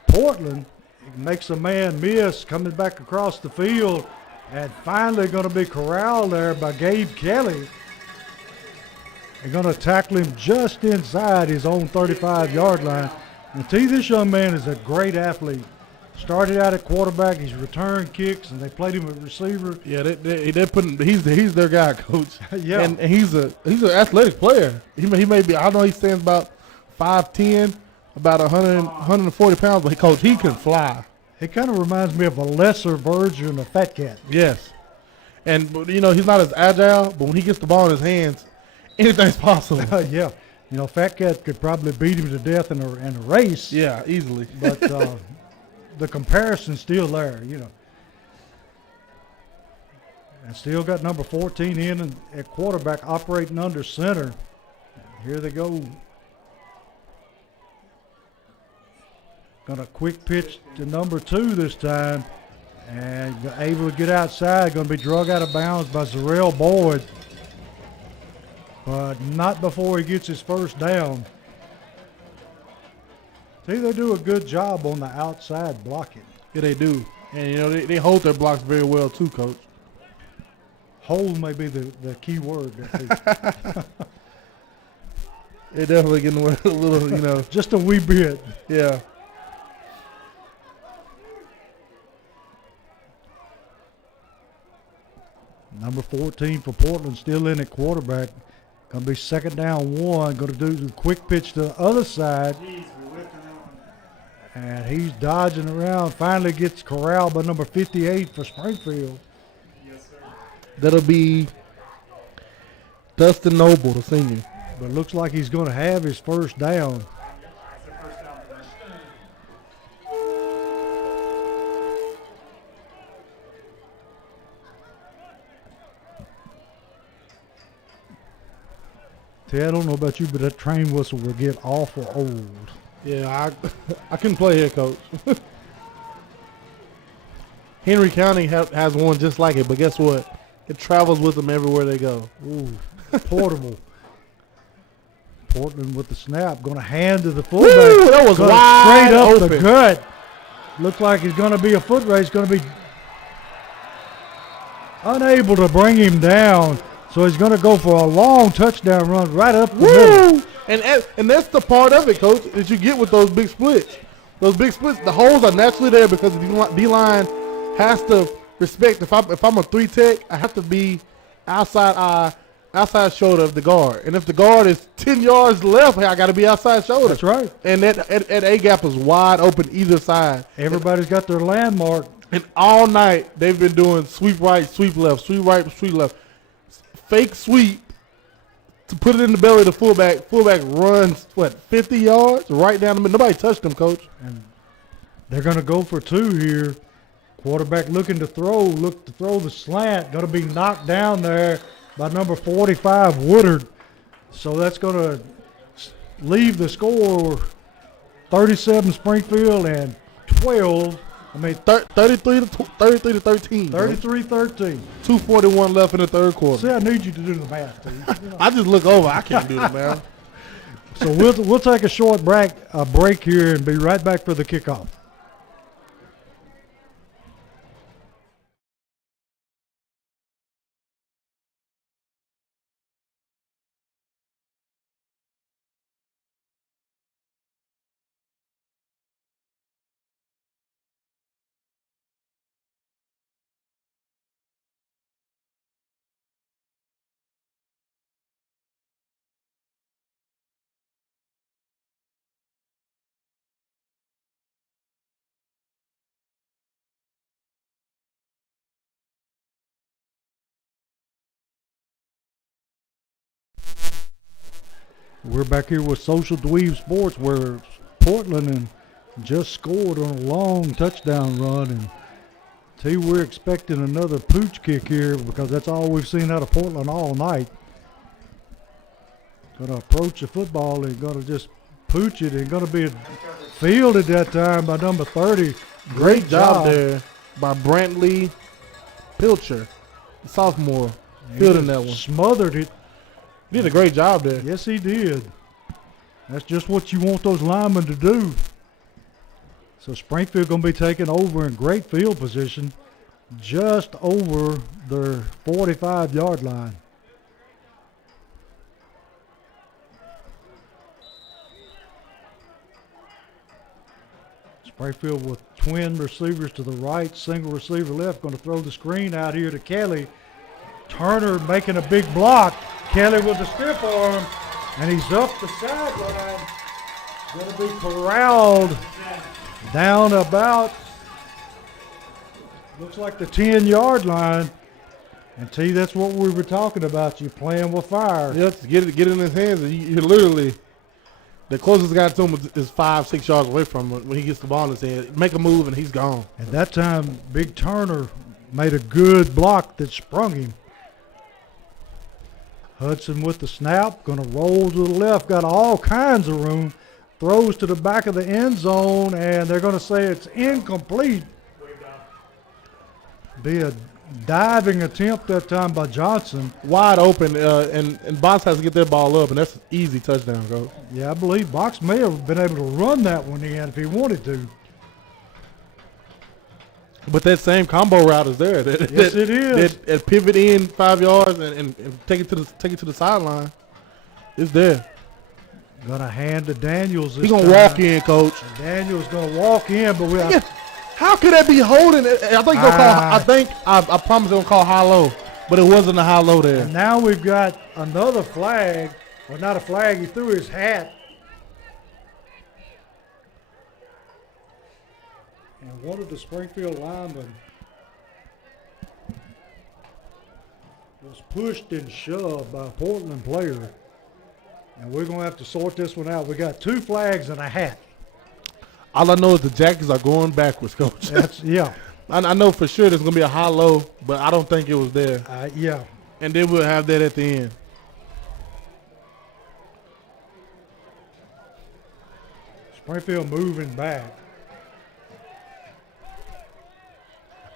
Portland. It makes a man miss, coming back across the field, and finally going to be corralled there by Gabe Kelly. They're going to tackle him just inside his own 35-yard line. And this young man is a great athlete. Started out at quarterback, he's returned kicks, and they played him at receiver. Yeah, they're putting. He's their guy, coach. Yeah, and he's an athletic player. He may be. I know he stands about 5'10", about 140 pounds, but coach, he can fly. He kind of reminds me of a lesser version of Fat Cat. Yes, and he's not as agile, but when he gets the ball in his hands, anything's possible. Yeah, Fat Cat could probably beat him to death in a race. Yeah, easily. But the comparison's still there, And still got number 14 in at quarterback, operating under center. Here they go. Got a quick pitch to number 2 this time. And able to get outside. Going to be drug out of bounds by Zarrell Boyd. But not before he gets his first down. See, they do a good job on the outside blocking. Yeah, they do. And, they hold their blocks very well, too, coach. Hold may be the key word. They're definitely getting a little, Just a wee bit. Yeah. Number 14 for Portland still in at quarterback. Going to be second down 1. Going to do the quick pitch to the other side. And he's dodging around. Finally gets corralled by number 58 for Springfield. Yes, sir. That'll be Dustin Noble, the senior. But it looks like he's going to have his first down. That's the first down for them. Ted, I don't know about you, but that train whistle will get awful old. Yeah, I couldn't play here, coach. Henry County has one just like it, but guess what? It travels with them everywhere they go. Ooh, portable. Portland with the snap, going to hand to the fullback. Woo, that was wide straight up open. the gut. Looks like it's going to be a foot race. Going to be unable to bring him down, so he's going to go for a long touchdown run right up the middle. And that's the part of it, coach, that you get with those big splits. Those big splits, the holes are naturally there because the D-line has to respect. If I'm a 3 tech, I have to be outside shoulder of the guard. And if the guard is 10 yards left, I got to be outside shoulder. That's right. And that A-gap is wide open either side. Everybody's got their landmark. And all night they've been doing sweep right, sweep left, sweep right, sweep left. Fake sweep to put it in the belly of the fullback. Fullback runs, 50 yards right down the middle. Nobody touched him, coach. And they're going to go for 2 here. Quarterback looking to throw, the slant. Going to be knocked down there by number 45, Woodard. So that's going to leave the score 37 Springfield and 12. 33 to 13. 33-13. 2:41 left in the third quarter. See, I need you to do the math, Steve. I just look over. I can't do the math. So we'll take a short break here and be right back for the kickoff. We're back here with Social Dweeb Sports, where Portland and just scored on a long touchdown run. And see, we're expecting another pooch kick here because that's all we've seen out of Portland all night. Going to approach the football and going to just pooch it, and going to be fielded that time by number 30. Great job there by Brantley Pilcher, the sophomore, fielding that one. Smothered it. Did a great job there. Yes, he did. That's just what you want those linemen to do. So Springfield going to be taking over in great field position, just over their 45-yard line. Springfield with twin receivers to the right, single receiver left, going to throw the screen out here to Kelly. Turner making a big block. Kelly with the stiff arm, and he's up the sideline. Going to be corralled down about, looks like the 10-yard line. And T, that's what we were talking about. You playing with fire. Yes, get it in his hands, and you literally, the closest guy to him is 5-6 yards away from him when he gets the ball in his hand. Make a move, and he's gone. At that time, Big Turner made a good block that sprung him. Hudson with the snap, going to roll to the left, got all kinds of room, throws to the back of the end zone, and they're going to say it's incomplete. Be a diving attempt that time by Johnson. Wide open, and Box has to get that ball up, and that's an easy touchdown, Coach. Yeah, I believe Box may have been able to run that one in if he wanted to. But that same combo route is there. Yes, it is. That pivot in 5 yards and take it to the sideline. It's there. Gonna hand to Daniels this He's gonna time. walk in, Coach. Daniels gonna walk in, but we have How could that be holding? I promise they're gonna call high low, but it wasn't a high low there. and now we've got another flag. Well, not a flag. He threw his hat. And one of the Springfield linemen was pushed and shoved by a Portland player. And we're going to have to sort this one out. We got 2 flags and a hat. All I know is the Jackets are going backwards, Coach. Yeah. I know for sure there's gonna be a high low, but I don't think it was there. Yeah. And then we'll have that at the end. Springfield moving back.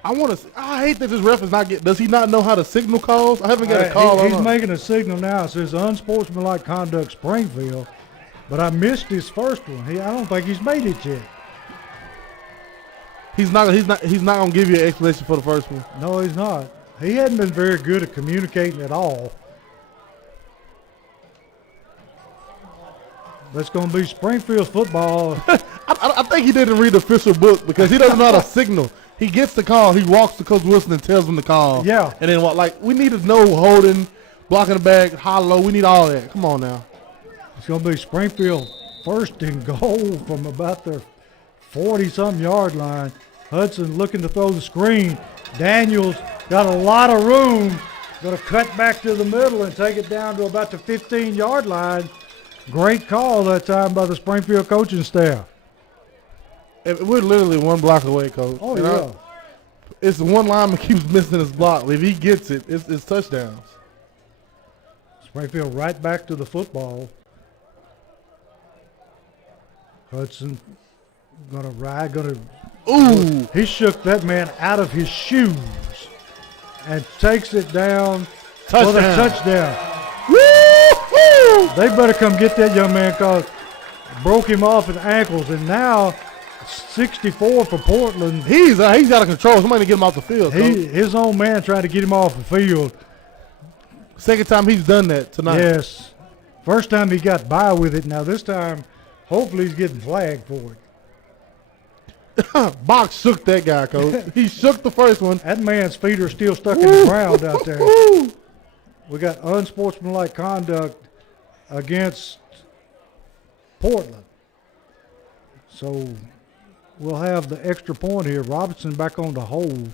I hate that this ref is not does he not know how to signal calls? I haven't got a call. He's making a signal now. It says unsportsmanlike conduct Springfield, but I missed his first one. I don't think he's made it yet. He's not gonna give you an explanation for the first one. No, he's not. He hadn't been very good at communicating at all. That's going to be Springfield football. I think he didn't read the official book because he doesn't know how to signal. He gets the call. He walks to Coach Wilson and tells him to call. Yeah. And then we need to know holding, blocking the back, high low. We need all that. Come on now. It's going to be Springfield first and goal from about their 40-something yard line. Hudson looking to throw the screen. Daniels got a lot of room. Going to cut back to the middle and take it down to about the 15-yard line. Great call that time by the Springfield coaching staff. We're literally one block away, Coach. Oh, yeah. It's the one lineman keeps missing his block. If he gets it, it's touchdowns. Springfield right back to the football. Hudson gonna ride, Ooh. He shook that man out of his shoes and takes it down for the touchdown. Woo-hoo! They better come get that young man because broke him off his ankles, and now 64 for Portland. He's out of control. Somebody to get him off the field. His own man tried to get him off the field. Second time he's done that tonight. Yes. First time he got by with it. Now this time, hopefully he's getting flagged for it. Box shook that guy, Coach. He shook the first one. That man's feet are still stuck in the ground out there. We got unsportsmanlike conduct against Portland. So we'll have the extra point here. Robinson back on the hold.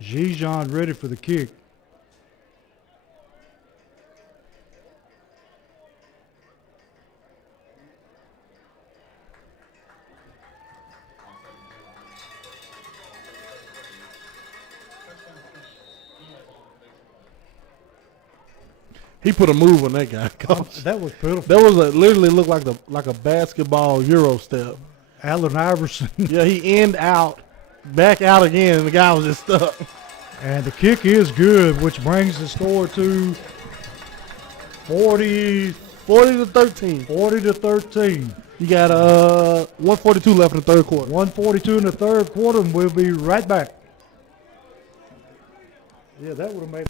Gijon ready for the kick. He put a move on that guy, Coach. That was pitiful. That was literally looked like a basketball Euro step. Allen Iverson. Yeah, he end out back out again, and the guy was just stuck. And the kick is good, which brings the score to 40 to 13. 40 to 13. You got 142 left in the third quarter. 142 in the third quarter, and we'll be right back. Yeah, that would have made.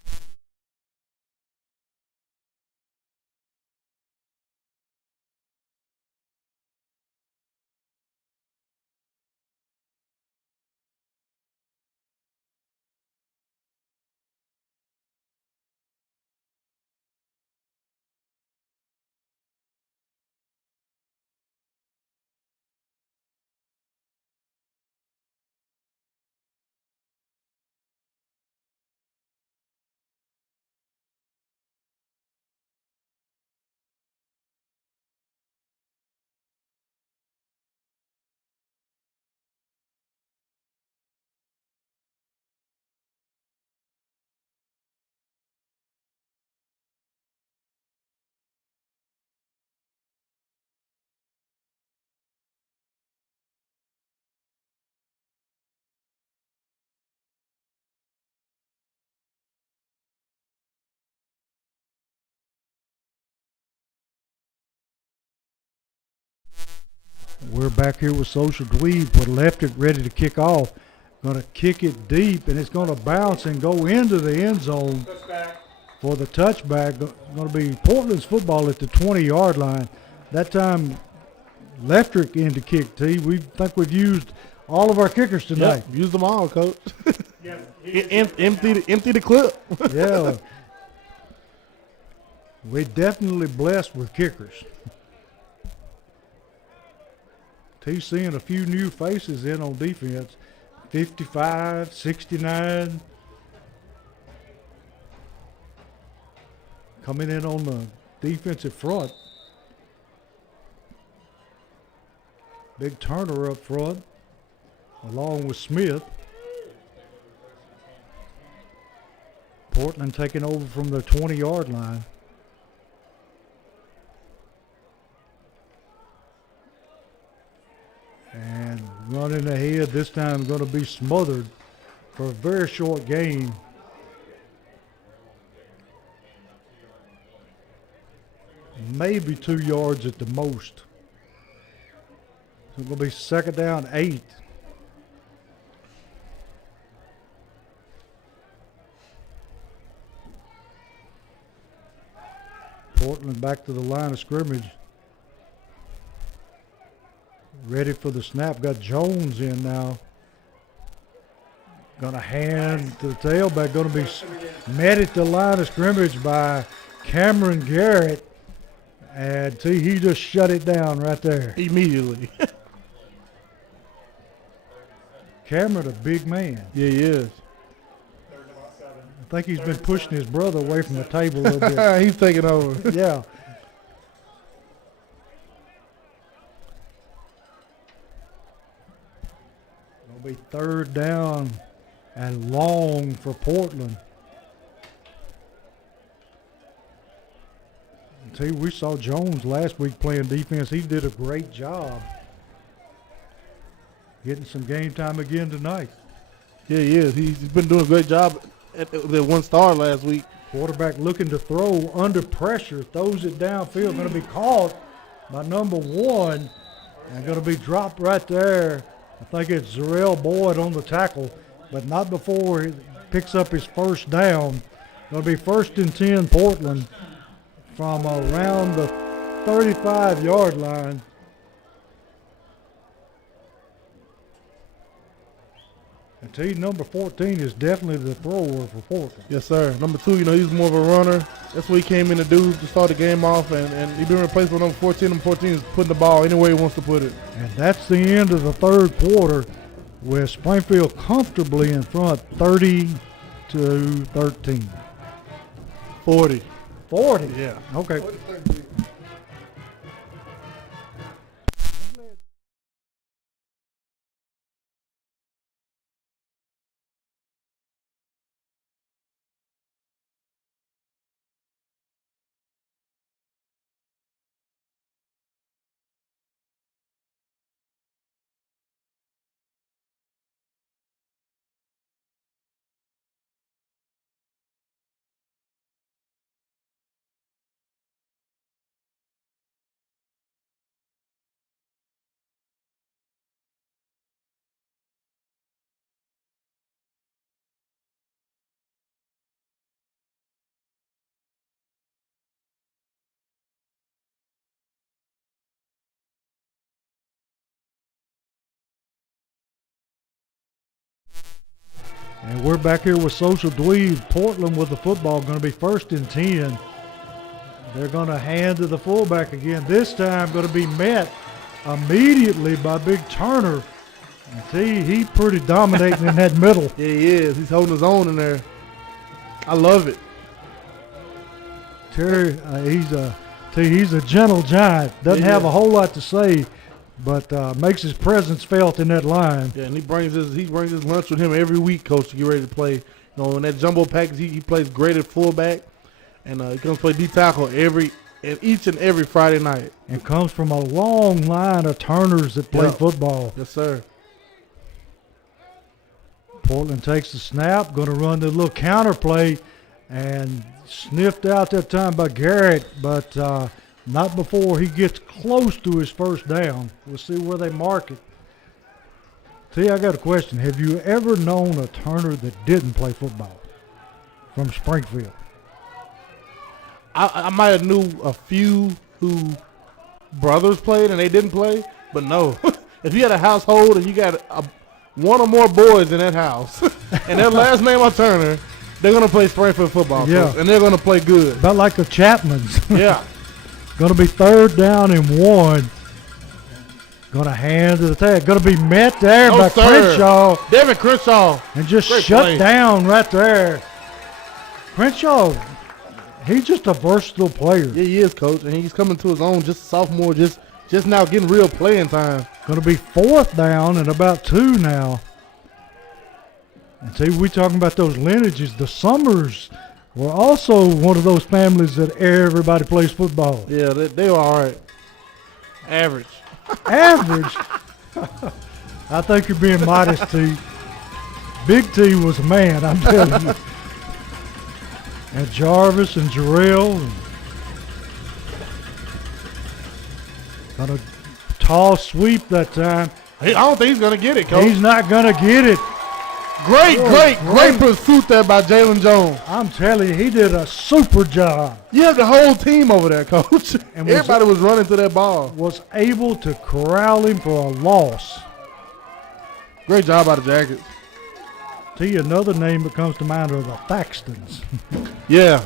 We're back here with Social Dweeb with Leftick ready to kick off. Going to kick it deep, and it's going to bounce and go into the end zone for the touchback. Going to be Portland's football at the 20-yard line. That time, Leftick in to kick, T. We think we've used all of our kickers tonight. Yep, use them all, Coach. Yes, Empty the clip. Yeah. We're definitely blessed with kickers. He's seeing a few new faces in on defense. 55, 69. Coming in on the defensive front. Big Turner up front, along with Smith. Portland taking over from the 20-yard line. And running ahead, this time going to be smothered for a very short gain. Maybe 2 yards at the most. So it's going to be second down 8. Portland back to the line of scrimmage. Ready for the snap. Got Jones in now. Going to hand to the tailback. Going to be met at the line of scrimmage by Cameron Garrett. And see, he just shut it down right there. Immediately. Cameron, a big man. Yeah, he is. I think he's been pushing his brother away from the table a little bit. He's taking over. Yeah. It'll be third down and long for Portland. See, we saw Jones last week playing defense. He did a great job getting some game time again tonight. Yeah, he is. He's been doing a great job at the 1 star last week. Quarterback looking to throw under pressure, throws it downfield. Going to be caught by number 1 and going to be dropped right there. I think it's Zarrell Boyd on the tackle, but not before he picks up his first down. Going to be 1st and 10 Portland from around the 35-yard line. And team number 14 is definitely the thrower for Portland. Yes, sir. Number 2, he's more of a runner. That's what he came in to do to start the game off, and he's been replaced with number 14. Number 14 is putting the ball anywhere he wants to put it. And that's the end of the third quarter with Springfield comfortably in front 30 to 13. 40. 40? Yeah. Okay. we're back here with Social Dweeb. Portland with the football, going to be 1st and 10. They're going to hand to the fullback again. This time going to be met immediately by Big Turner. And see, he's pretty dominating in that middle. Yeah, he is. He's holding his own in there. I love it. Terry, he's a gentle giant. Doesn't have a whole lot to say, but makes his presence felt in that line. Yeah, and he brings his lunch with him every week, Coach, to get ready to play. You know, in that jumbo package, he plays great at fullback, and he comes play D tackle each and every Friday night. And comes from a long line of Turners that play football. Yes, sir. Portland takes the snap, going to run the little counter play, and sniffed out that time by Garrett, but not before he gets close to his first down. We'll see where they mark it. T, I got a question. Have you ever known a Turner that didn't play football from Springfield? I might have knew a few who brothers played and they didn't play, but no. If you had a household and you got one or more boys in that house and their last name is Turner, they're going to play Springfield football. Yeah. And they're going to play good. About like the Chapmans. Yeah. Going to be 3rd down and 1. Going to hand to the tag. Going to be met there by Crenshaw. Devin Crenshaw. And just Great shut play. down right there. Crenshaw, he's just a versatile player. Yeah, he is, Coach. And he's coming to his own, just a sophomore, just now getting real playing time. Going to be 4th down and about 2 now. And see, we talking about those lineages. The Summers were also one of those families that everybody plays football. Yeah, they were all right. Average. Average? I think you're being modest, T. Big T was a man, I'm telling you. And Jarvis and Jarrell. Got a tall sweep that time. I don't think he's going to get it, Coach. He's not going to get it. Great pursuit there by Jalen Jones. I'm telling you, he did a super job. You have the whole team over there, Coach. And everybody was running to that ball. Was able to corral him for a loss. Great job by the Jackets. T, another name that comes to mind are the Thaxtons. Yeah.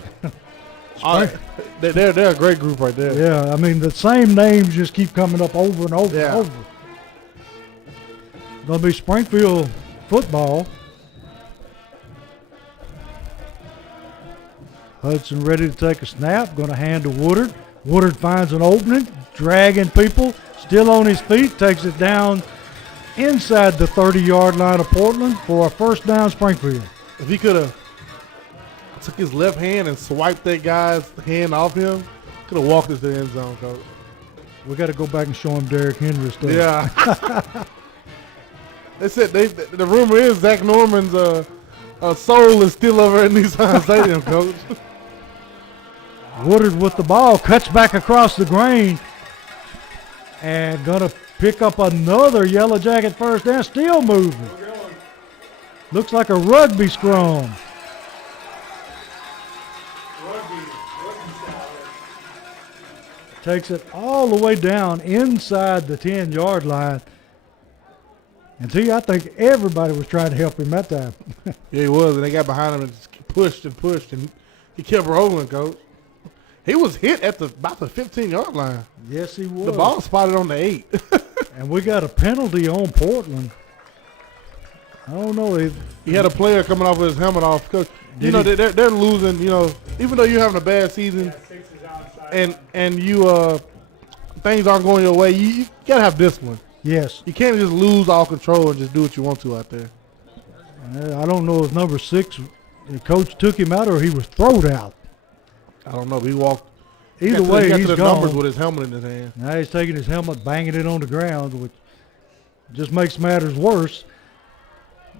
They're a great group right there. Yeah, I mean, the same names just keep coming up over and over and over. Going to be Springfield football. Hudson ready to take a snap. Going to hand to Woodard. Woodard finds an opening, dragging people. Still on his feet. Takes it down inside the 30-yard line of Portland for a 1st down Springfield. If he could have took his left hand and swiped that guy's hand off him, could have walked into the end zone, Coach. We got to go back and show him Derrick Henry stuff. Yeah. They said the rumor is Zach Norman's soul is still over at Nissan Stadium, Coach. Woodard with the ball, cuts back across the grain, and gonna pick up another Yellow Jacket 1st down. Still moving. Looks like a rugby scrum. Takes it all the way down inside the 10-yard line. And T, I think everybody was trying to help him that time. Yeah, he was, and they got behind him and just pushed, and he kept rolling, Coach. He was hit at about the 15-yard line. Yes, he was. The ball spotted on the 8. And we got a penalty on Portland. I don't know. He had a player coming off with his helmet off. Coach, they're losing, even though you're having a bad season and you things aren't going your way, you got to have discipline. Yes. You can't just lose all control and just do what you want to out there. I don't know if number 6, the coach took him out or he was thrown out. I don't know. But he walked. Either way, he he's got to the gone. numbers with his helmet in his hand. Now he's taking his helmet, banging it on the ground, which just makes matters worse.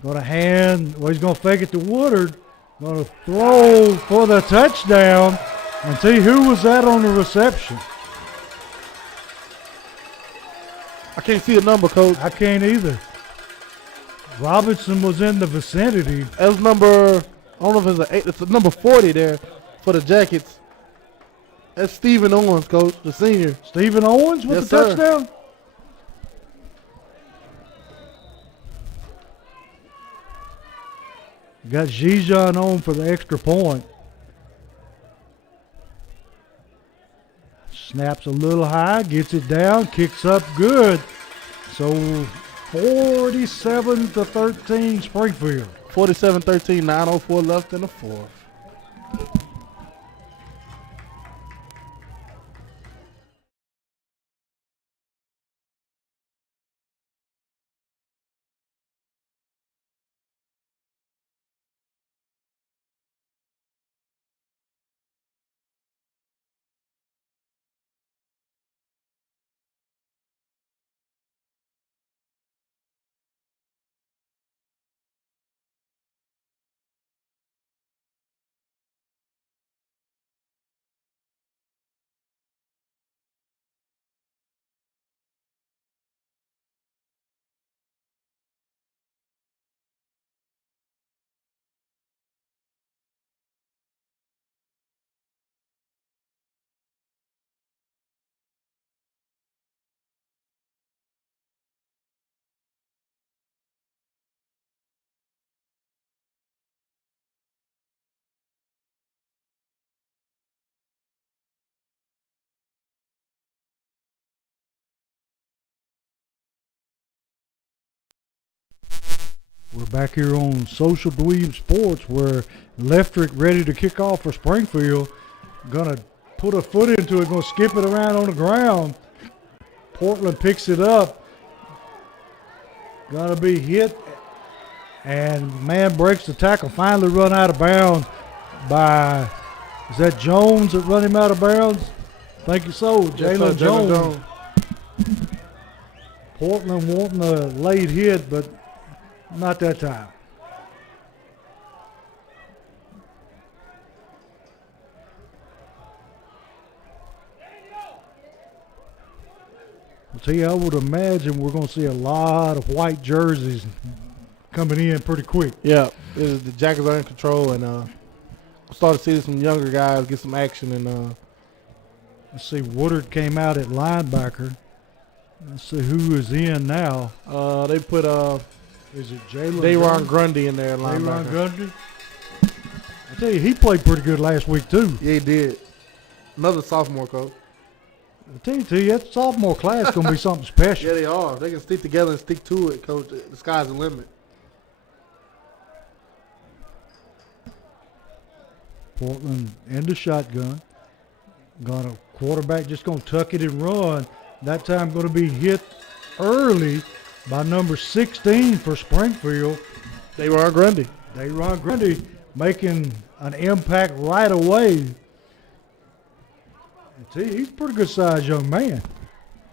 Going to hand, he's going to fake it to Woodard. Going to throw for the touchdown. And see who was that on the reception. I can't see a number, Coach. I can't either. Robinson was in the vicinity. That was number, I don't know if it's an 8. It's number 40 there for the Jackets. That's Stephen Owens, Coach, the senior. Stephen Owens with the touchdown? Got Zijan on for the extra point. Snaps a little high, gets it down, kicks up good. So 47-13 Springfield. 47-13, 9:04 left in the fourth. We're back here on Social Dweeb Sports where Leftrick ready to kick off for Springfield. Gonna put a foot into it, gonna skip it around on the ground. Portland picks it up. Gonna be hit, and man breaks the tackle. Finally run out of bounds by, is that Jones that run him out of bounds? Thank you so, Jalen Jones. Portland wanting a late hit, but not that time. I'll tell you, I would imagine we're going to see a lot of white jerseys coming in pretty quick. Yeah, the Jackets are in control, and we'll start to see some younger guys get some action. And let's see, Woodard came out at linebacker. Let's see who is in now. They put is it Jalen Dayron Grundy in there, linebacker. Dayron Grundy? I tell you, he played pretty good last week too. Yeah, he did. Another sophomore, coach. I tell you, that sophomore class is going to be something special. Yeah, they are. They can stick together and stick to it, coach. The sky's the limit. Portland in the shotgun. Got a quarterback just going to tuck it and run. That time going to be hit early by number 16 for Springfield. Dayron Grundy. Dayron Grundy making an impact right away. He's a pretty good sized young man.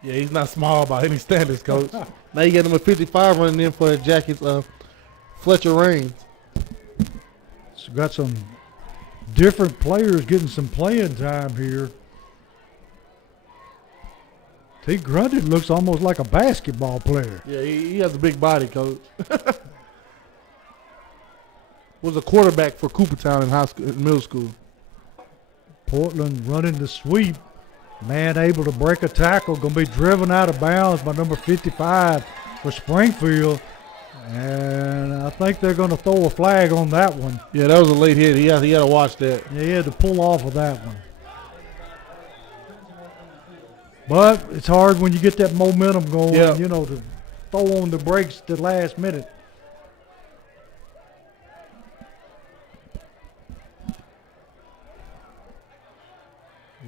Yeah, he's not small by any standards, coach. Now you get him a 55 running in for the Jackets of Fletcher Raines. So got some different players getting some playing time here. T. Grundy looks almost like a basketball player. Yeah, he has a big body, coach. Was a quarterback for Coopertown in high school, in middle school. Portland running the sweep. Man able to break a tackle. Going to be driven out of bounds by number 55 for Springfield. And I think they're going to throw a flag on that one. Yeah, that was a late hit. He had to watch that. Yeah, he had to pull off of that one. But it's hard when you get that momentum going, to throw on the brakes at the last minute.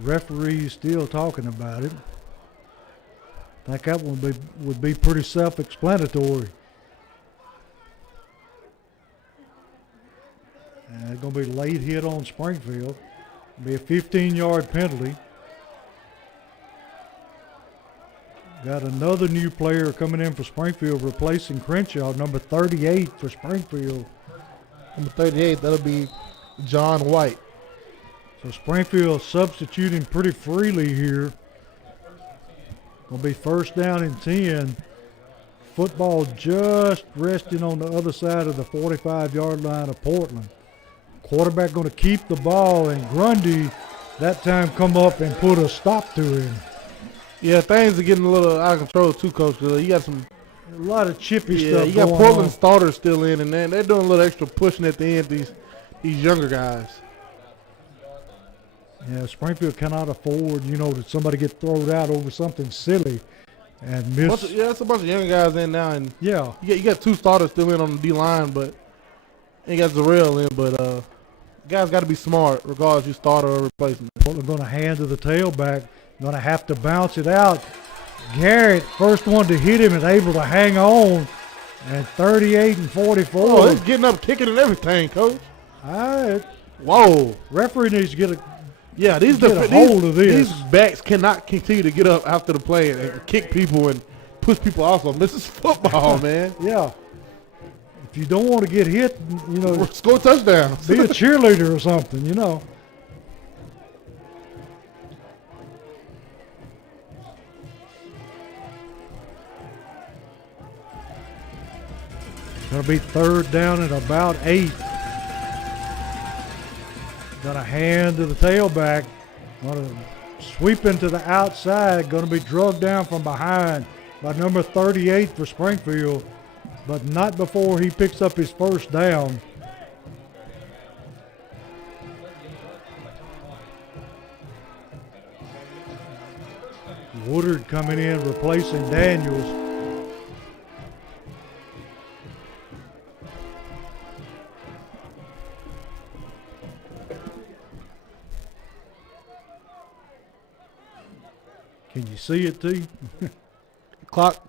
Referee still talking about it. I think that one would be pretty self-explanatory. And it's going to be late hit on Springfield. It'll be a 15-yard penalty. Got another new player coming in for Springfield, replacing Crenshaw, number 38 for Springfield. Number 38, that'll be John White. So Springfield substituting pretty freely here. Going to be first down and 10. Football just resting on the other side of the 45-yard line of Portland. Quarterback going to keep the ball, and Grundy that time come up and put a stop to him. Yeah, things are getting a little out of control too, Coach. You got some A lot of chippy Yeah, stuff you got going Portland on. starters still in, and they're doing a little extra pushing at the end. These younger guys. Yeah, Springfield cannot afford, that somebody get thrown out over something silly and miss. It's a bunch of young guys in now, and Yeah, you got 2 starters still in on the D line, but you got Zarrell in. But guys got to be smart, regardless you starter or replacement. Portland going to hand to the tailback. Going to have to bounce it out. Garrett, first one to hit him, is able to hang on. And 38 and 44. Oh, he's getting up, kicking and everything, coach. All right. Whoa. Referee needs to get a Yeah, get a hold of this. These backs cannot continue to get up after the play and kick people and push people off of them. This is football, man. Yeah. If you don't want to get hit, Score touchdowns. be a cheerleader or something, Going to be third down at about 8. Going to hand to the tailback. Going to sweep into the outside. Going to be drugged down from behind by number 38 for Springfield, but not before he picks up his first down. Woodard coming in, replacing Daniels. Can you see it, T? Clock's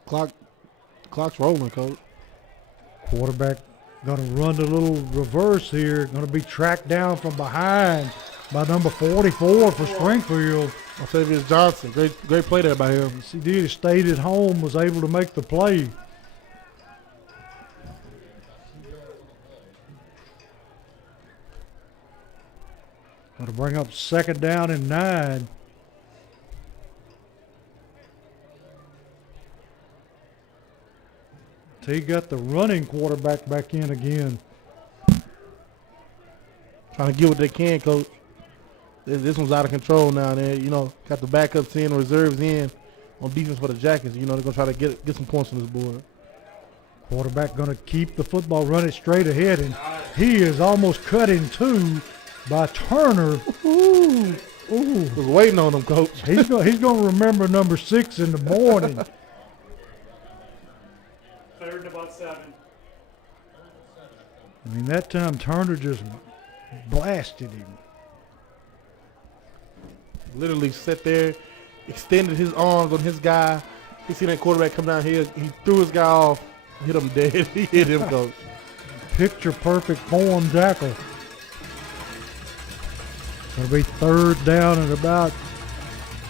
rolling, coach. Quarterback going to run the little reverse here. Going to be tracked down from behind by number 44 for Springfield. Octavius Johnson, great play there by him. Yes, he did. He stayed at home, was able to make the play. Going to bring up second down and 9. T got the running quarterback back in again. Trying to get what they can, coach. This one's out of control now. They, got the backups in, reserves in on defense for the Jackets. They're going to try to get some points on this board. Quarterback going to keep the football running straight ahead, and he is almost cut in two by Turner. Ooh. Was waiting on him, coach. He's going to remember number 6 in the morning. Third and about 7. I mean, that time Turner just blasted him. Literally sat there, extended his arms on his guy. He seen that quarterback come down here. He threw his guy off, hit him dead. He hit him, coach. Picture perfect form tackle. Going to be third down and about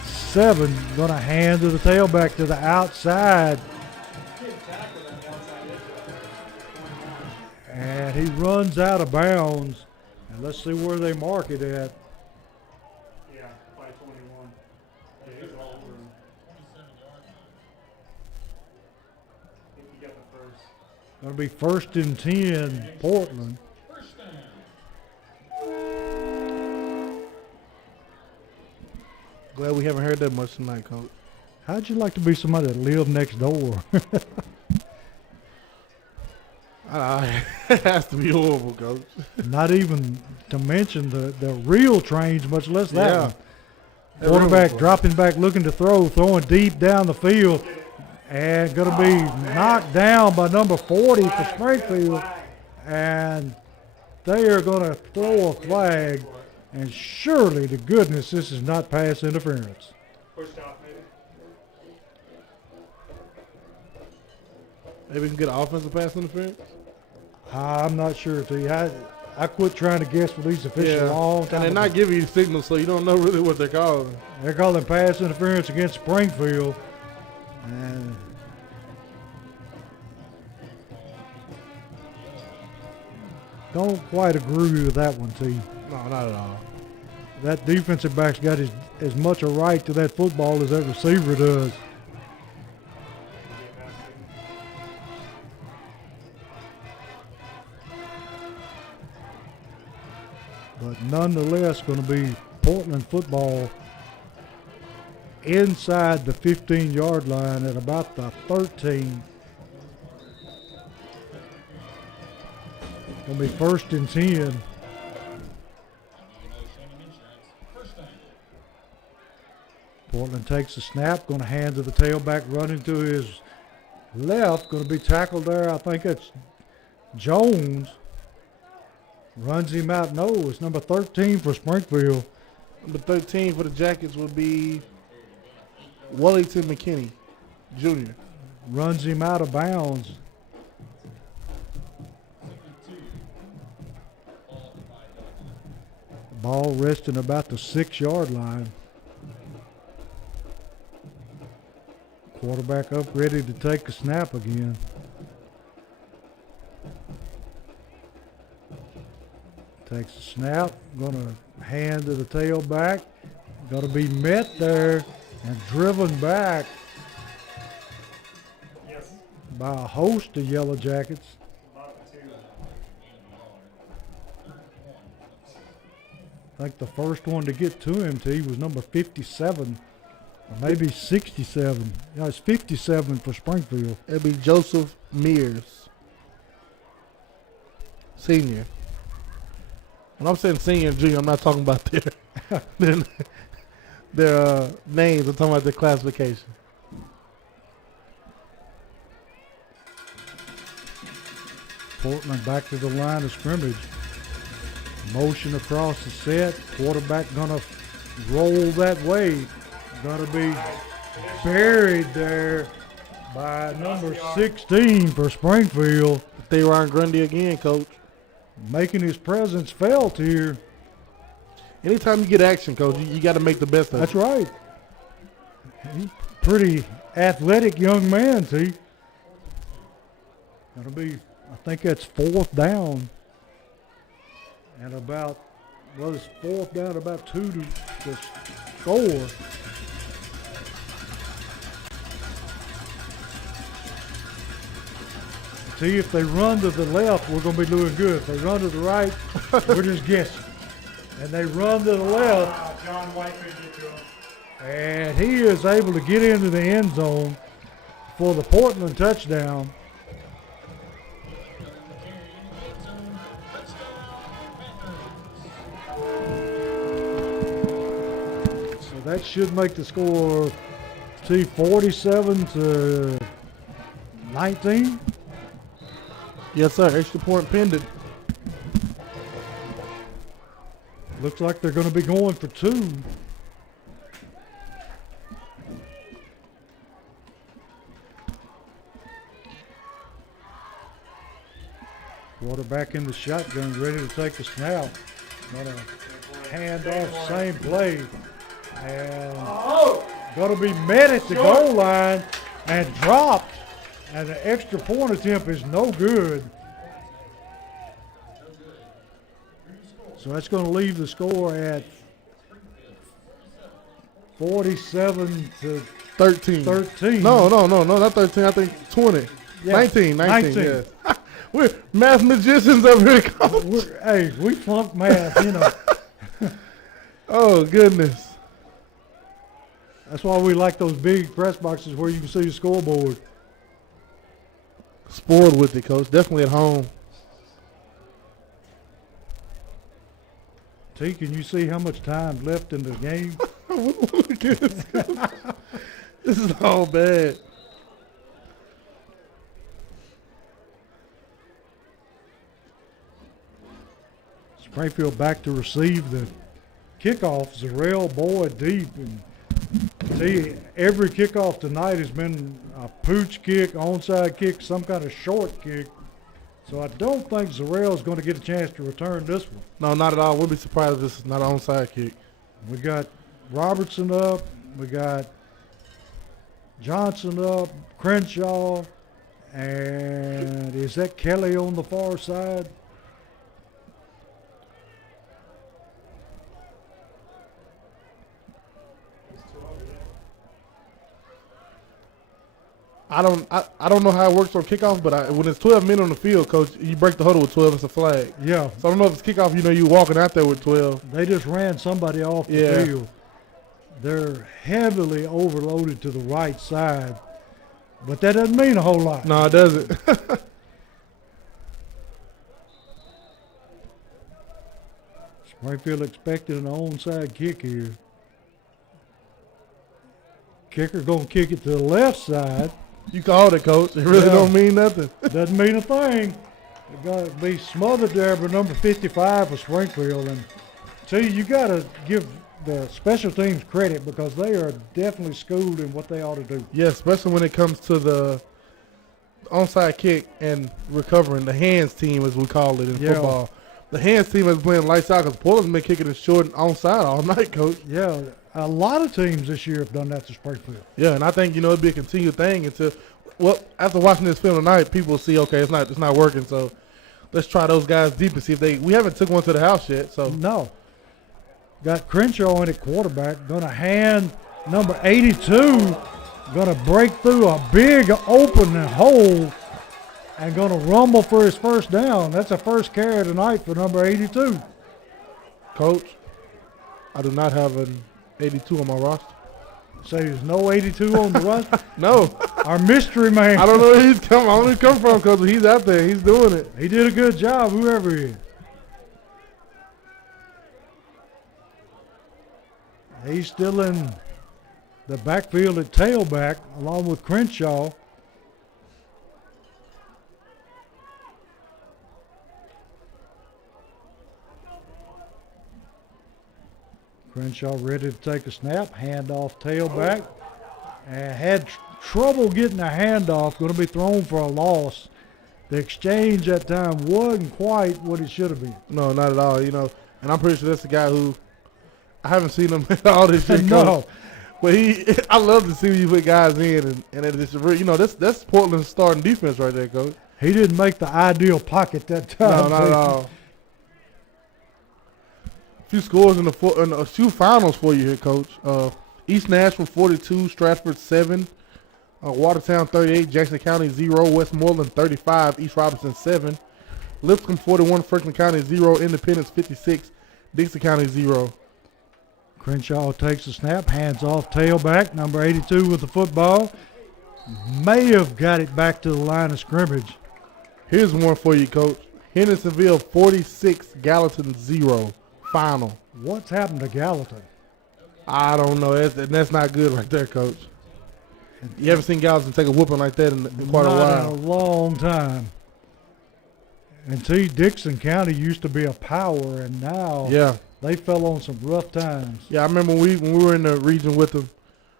7. Going to hand to the tailback to the outside. And he runs out of bounds. And let's see where they mark it at. Yeah, by 21. Yeah, he's all over him. I think he got the first. Going to be first and 10, Portland. Glad we haven't heard that much tonight, coach. How'd you like to be somebody that lived next door? It has to be horrible, coach. Not even to mention the real trains, much less that Yeah. one. Quarterback dropping back, looking to throw, throwing deep down the field, and going to be knocked down by number 40 for Springfield. And they are going to throw a flag, and surely to goodness this is not pass interference. Pushed off, maybe. Maybe we can get an offensive pass interference. I'm not sure, T. I quit trying to guess with these officials a long time And they're ago. not giving you signals, so you don't know really what they're calling. They're calling pass interference against Springfield. And don't quite agree with that one, T. No, not at all. That defensive back's got as much a right to that football as that receiver does. But nonetheless, going to be Portland football inside the 15-yard line at about the 13. Gonna be 1st and 10. Portland takes the snap, gonna hand to the tailback, running to his left, gonna be tackled there. I think it's Jones. Runs him out. No, it's number 13 for Springfield. Number 13 for the Jackets would be Wellington McKinney, Jr. Runs him out of bounds. Ball resting about the 6-yard line. Quarterback up, ready to take a snap again. Takes a snap, gonna hand to the tailback. Gonna be met there and driven back Yes. by a host of Yellow Jackets. About 2. I think the first one to get to him, T, was number 57, or maybe 67. Yeah, it's 57 for Springfield. It'd be Joseph Mears, senior. When I'm saying senior and junior, I'm not talking about their names. I'm talking about their classification. Portland back to the line of scrimmage. Motion across the set. Quarterback gonna roll that way. Gonna be buried there by number 16 for Springfield. They Ron Grundy again, coach. Making his presence felt here. Anytime you get action, coach, you got to make the best of it. That's right. He's pretty athletic young man, see. That'll be, I think that's 4th down. And about, well, it's 4th down, about 2 to score. See, if they run to the left, we're going to be doing good. If they run to the right, we're just guessing. And they run to the left, John White couldn't get to him. and he is able to get into the end zone for the Portland touchdown. So that should make the score, see, 47 to 19. Yes, sir. Extra point pending. Looks like they're going to be going for 2. Quarterback in the shotgun, ready to take the snap. Gonna hand off, same play. And gonna be met at the goal line and dropped. And the extra point attempt is no good. So that's going to leave the score at 47 to 13. 13. No, not 13. I think 20. Yeah, 19. 19. Yeah. We're math magicians over here, coach. Hey, we flunked math, you know. Oh, goodness. That's why we like those big press boxes where you can see the scoreboard. Spoiled with it, coach. Definitely at home. T, can you see how much time left in the game? Look at this, coach. This is all bad. Springfield back to receive the kickoff. Zarrell Boyd deep. And see, every kickoff tonight has been a pooch kick, onside kick, some kind of short kick. So I don't think Zarrell's going to get a chance to return this one. No, not at all. Wouldn't be surprised if this is not an onside kick. We got Robertson up. We got Johnson up, Crenshaw, and is that Kelly on the far side? I don't know how it works on kickoff, but when it's 12 men on the field, coach, you break the huddle with 12. It's a flag. Yeah. So I don't know if it's kickoff. You walking out there with 12. They just ran somebody off the Yeah. field. They're heavily overloaded to the right side, but that doesn't mean a whole lot. No, it doesn't. Springfield expecting an onside kick here. Kicker gonna kick it to the left side. You called it, Coach. It really Yeah. don't mean nothing. Doesn't mean a thing. It got to be smothered there by number 55 for Springfield. And see, you got to give the special teams credit because they are definitely schooled in what they ought to do. Yeah, especially when it comes to the onside kick and recovering. The hands team, as we call it in Yeah. football. The hands team is playing lights out because Portland's been kicking it short and onside all night, Coach. Yeah, a lot of teams this year have done that to Springfield. Yeah, and I think it'd be a continued thing until, well, after watching this film tonight, people will see, okay, it's not working. So let's try those guys deep and see if we haven't took one to the house yet. So No. Got Crenshaw in at quarterback, going to hand number 82, going to break through a big open hole and going to rumble for his first down. That's a first carry tonight for number 82. Coach, I do not have an 82 on my roster. So there's no 82 on the roster. No, Our mystery man. I don't know where he's come. I don't know where he come from, Coach. He's out there. He's doing it. He did a good job, whoever he is. He's still in the backfield at tailback along with Crenshaw. Crenshaw ready to take a snap, handoff tailback, and had trouble getting a handoff, going to be thrown for a loss. The exchange that time wasn't quite what it should have been. No, not at all. You know, and I'm pretty sure that's the guy who I haven't seen him at all this year. No. Coach. But I love to see when you put guys in, and it's you know that's Portland's starting defense right there, Coach. He didn't make the ideal pocket that time. No, not at all. A few scores in a few finals for you here, Coach. East Nashville 42, Stratford 7, Watertown 38, Jackson County 0, Westmoreland 35, East Robinson 7, Lipscomb 41, Franklin County 0, Independence 56, Dixie County 0. Crenshaw takes the snap, hands off tailback, number 82 with the football. May have got it back to the line of scrimmage. Here's one for you, Coach. Hendersonville 46, Gallatin 0. Final. What's happened to Gallatin? I don't know. That's not good right there, Coach. You haven't seen Gallatin take a whooping like that in quite a Not while. in a long time. And see, Dixon County used to be a power, and now Yeah. they fell on some rough times. Yeah, I remember when we were in the region with them,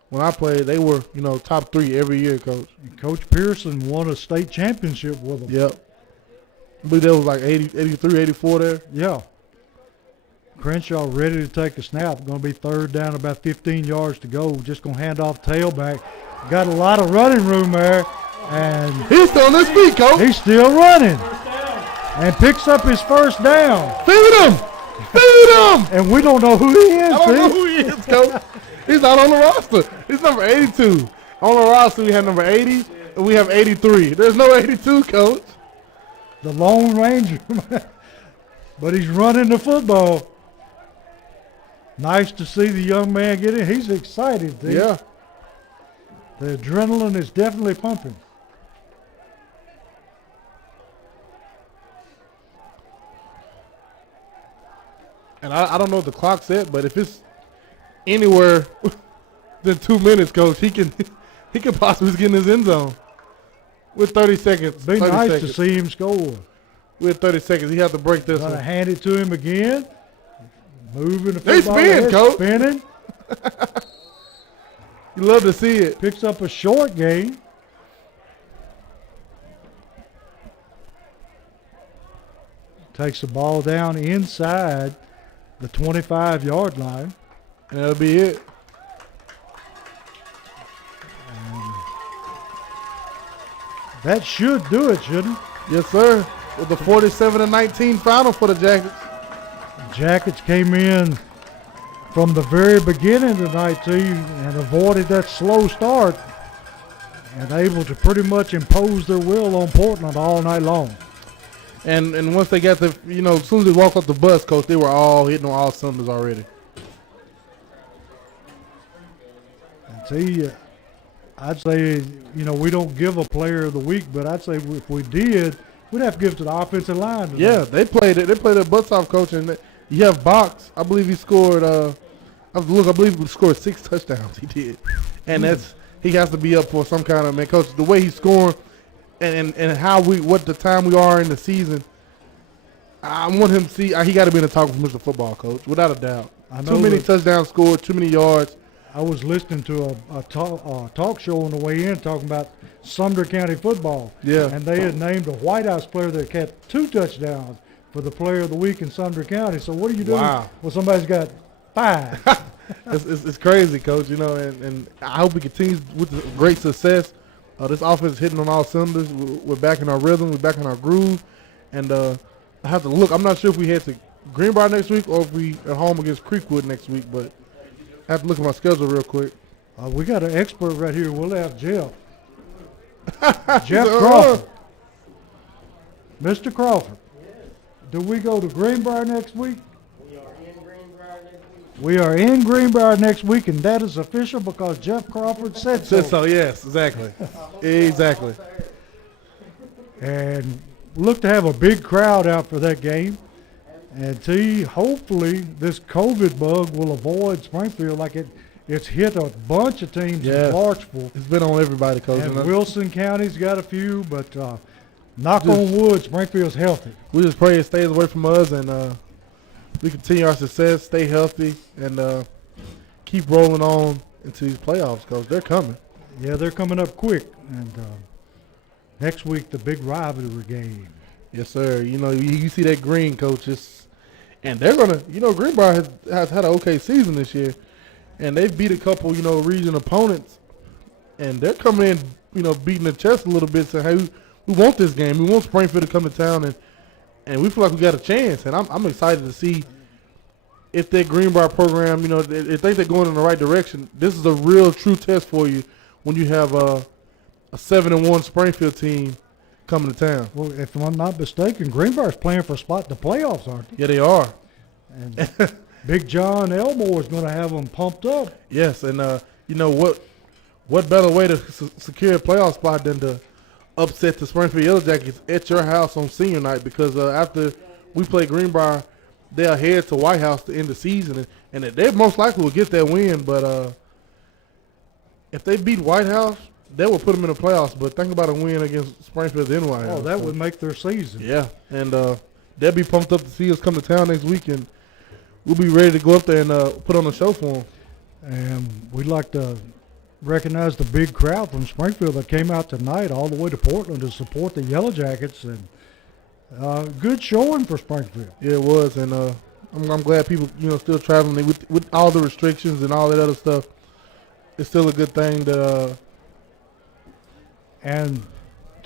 when I played, they were, top 3 every year, Coach. And Coach Pearson won a state championship with them. Yep. I believe that was like 83, 84 there. Yeah. Crenshaw ready to take a snap. Going to be third down, about 15 yards to go. Just going to hand off tailback. Got a lot of running room there, and He's still on his feet, Coach. he's still running First down. and picks up his first down. Feed him! Feed him! And we don't know who he is. I don't know see? who he is, Coach. He's not on the roster. He's number 82. On the roster, we have number 80, and we have 83. There's no 82, Coach. The Lone Ranger. But he's running the football. Nice to see the young man get in. He's excited. See? Yeah. The adrenaline is definitely pumping. And I don't know what the clock said, but if it's anywhere than 2 minutes, Coach, he can possibly get in his end zone with 30 seconds. Be 30 nice seconds. to see him score. With 30 seconds, he has to break this Gotta one. hand it to him again. Moving the They football. spin, ahead, Coach. Spinning. You love to see it. Picks up a short gain. Takes the ball down inside the 25-yard line. And that'll be it. That should do it, shouldn't it? Yes, sir. With the 47-19 final for the Jackets. Jackets came in from the very beginning tonight, too, and avoided that slow start and able to pretty much impose their will on Portland all night long. And once they got the, as soon as they walked off the bus, Coach, they were all hitting on all cylinders already. And see, I'd say, we don't give a player of the week, but I'd say if we did, we'd have to give it to the offensive line tonight. Yeah, they played it. They played their butts off, Coach, and You have Box. I believe he scored. I believe he scored 6 touchdowns. He did, and he has to be up for some kind of, man, coach. The way he's scoring, and how what the time we are in the season. I want him to see. He got to be in the talk with Mr. Football, coach, without a doubt. Too many touchdowns scored, too many yards. I was listening to a talk show on the way in talking about Sumner County football. Yeah. And they had named a White House player that had 2 touchdowns for the player of the week in Sumner County. So what do you do when somebody's got 5? It's crazy, coach, and I hope he continues with the great success. This offense is hitting on all cylinders. We're back in our rhythm. We're back in our groove. And I have to look. I'm not sure if we head to Greenbrier next week or if we at home against Creekwood next week, but I have to look at my schedule real quick. We got an expert right here. We'll have Jeff. Jeff Crawford. Mr. Crawford. Do we go to Greenbrier next week? We are in Greenbrier next week, and that is official because Jeff Crawford said so. Said so, yes, exactly. Exactly. And look to have a big crowd out for that game. And hopefully this COVID bug will avoid Springfield like it's hit a bunch of teams in Clarksville. It's been on everybody, coach. And Wilson County's got a few, but knock on wood, Springfield's healthy. We just pray it stays away from us, and we continue our success, stay healthy, and keep rolling on into these playoffs, coach. They're coming. Yeah, they're coming up quick. And next week, the big rivalry game. Yes, sir. You see that green, coach. And they're going to, Greenbrier has had an okay season this year. And they've beat a couple, region opponents. And they're coming in, beating the chest a little bit, saying, hey, we want this game. We want Springfield to come to town. And we feel like we got a chance. And I'm excited to see if that Greenbrier program, if they're going in the right direction. This is a real, true test for you when you have a 7-1 Springfield team coming to town. Well, if I'm not mistaken, Greenbrier's playing for a spot in the playoffs, aren't they? Yeah, they are. And Big John Elmore is going to have them pumped up. Yes, and what better way to secure a playoff spot than to upset the Springfield Yellow Jackets at your house on senior night? Because after we play Greenbrier, they'll head to White House to end the season, and they most likely will get that win. But if they beat White House, that would put them in the playoffs. But think about a win against Springfield in White House. Oh, that would make their season. Yeah, and they'll be pumped up to see us come to town next week, and we'll be ready to go up there and put on a show for them. And we'd like to recognize the big crowd from Springfield that came out tonight all the way to Portland to support the Yellow Jackets. And good showing for Springfield. Yeah, it was, and I'm glad people, still traveling with all the restrictions and all that other stuff. It's still a good thing that. And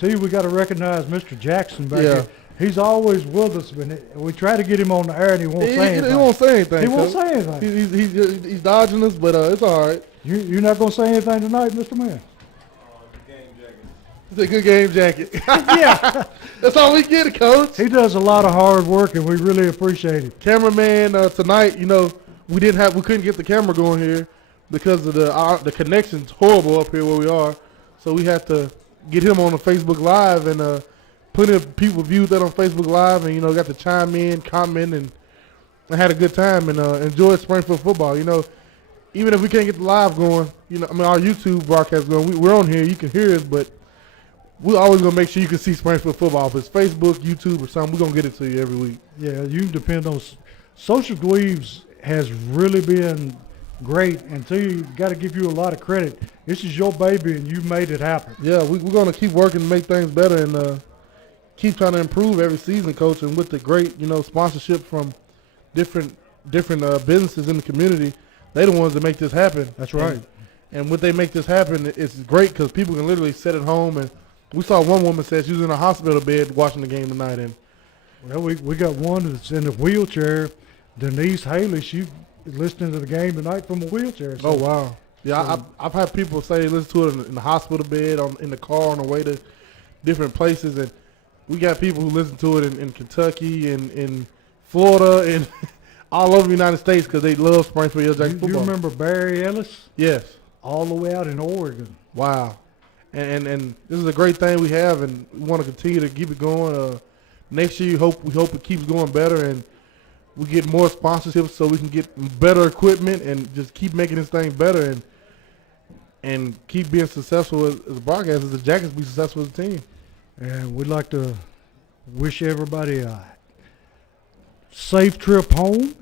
we got to recognize Mr. Jackson back here. He's always with us, but we try to get him on the air, and he won't say anything. He won't say anything. He won't say anything. He's dodging us, but it's all right. You're not going to say anything tonight, Mr. Man? It's a good game jacket. Yeah. That's all we get, coach. He does a lot of hard work, and we really appreciate him. Cameraman, tonight, we couldn't get the camera going here because of the connection's horrible up here where we are. So we had to get him on the Facebook Live, and plenty of people viewed that on Facebook Live, and got to chime in, comment, and I had a good time and enjoyed Springfield football. Even if we can't get the live going, our YouTube broadcast going, we're on here. You can hear us, but we're always gonna make sure you can see Springfield football. If it's Facebook, YouTube, or something, we're gonna get it to you every week. Yeah, you depend on Social Dweebs has really been great, and got to give you a lot of credit. This is your baby, and you made it happen. Yeah, we're gonna keep working to make things better and keep trying to improve every season, coach. And with the great, sponsorship from different businesses in the community, they the ones that make this happen. That's right. And when they make this happen, it's great because people can literally sit at home. And we saw one woman said she was in a hospital bed watching the game tonight. And well, we got one that's in a wheelchair. Denise Haley, she listening to the game tonight from a wheelchair. So. Oh, wow. Yeah, I've had people say they listen to it in the hospital bed, in the car on the way to different places. And we got people who listen to it in Kentucky and in Florida and all over the United States because they love Springfield Yellow Jackets football. You remember Barry Ellis? Yes. All the way out in Oregon. Wow. And this is a great thing we have, and we want to continue to keep it going. Next year, we hope it keeps going better, and we get more sponsorships so we can get better equipment and just keep making this thing better and keep being successful as a broadcast, as the Jackets be successful as a team. And we'd like to wish everybody a safe trip home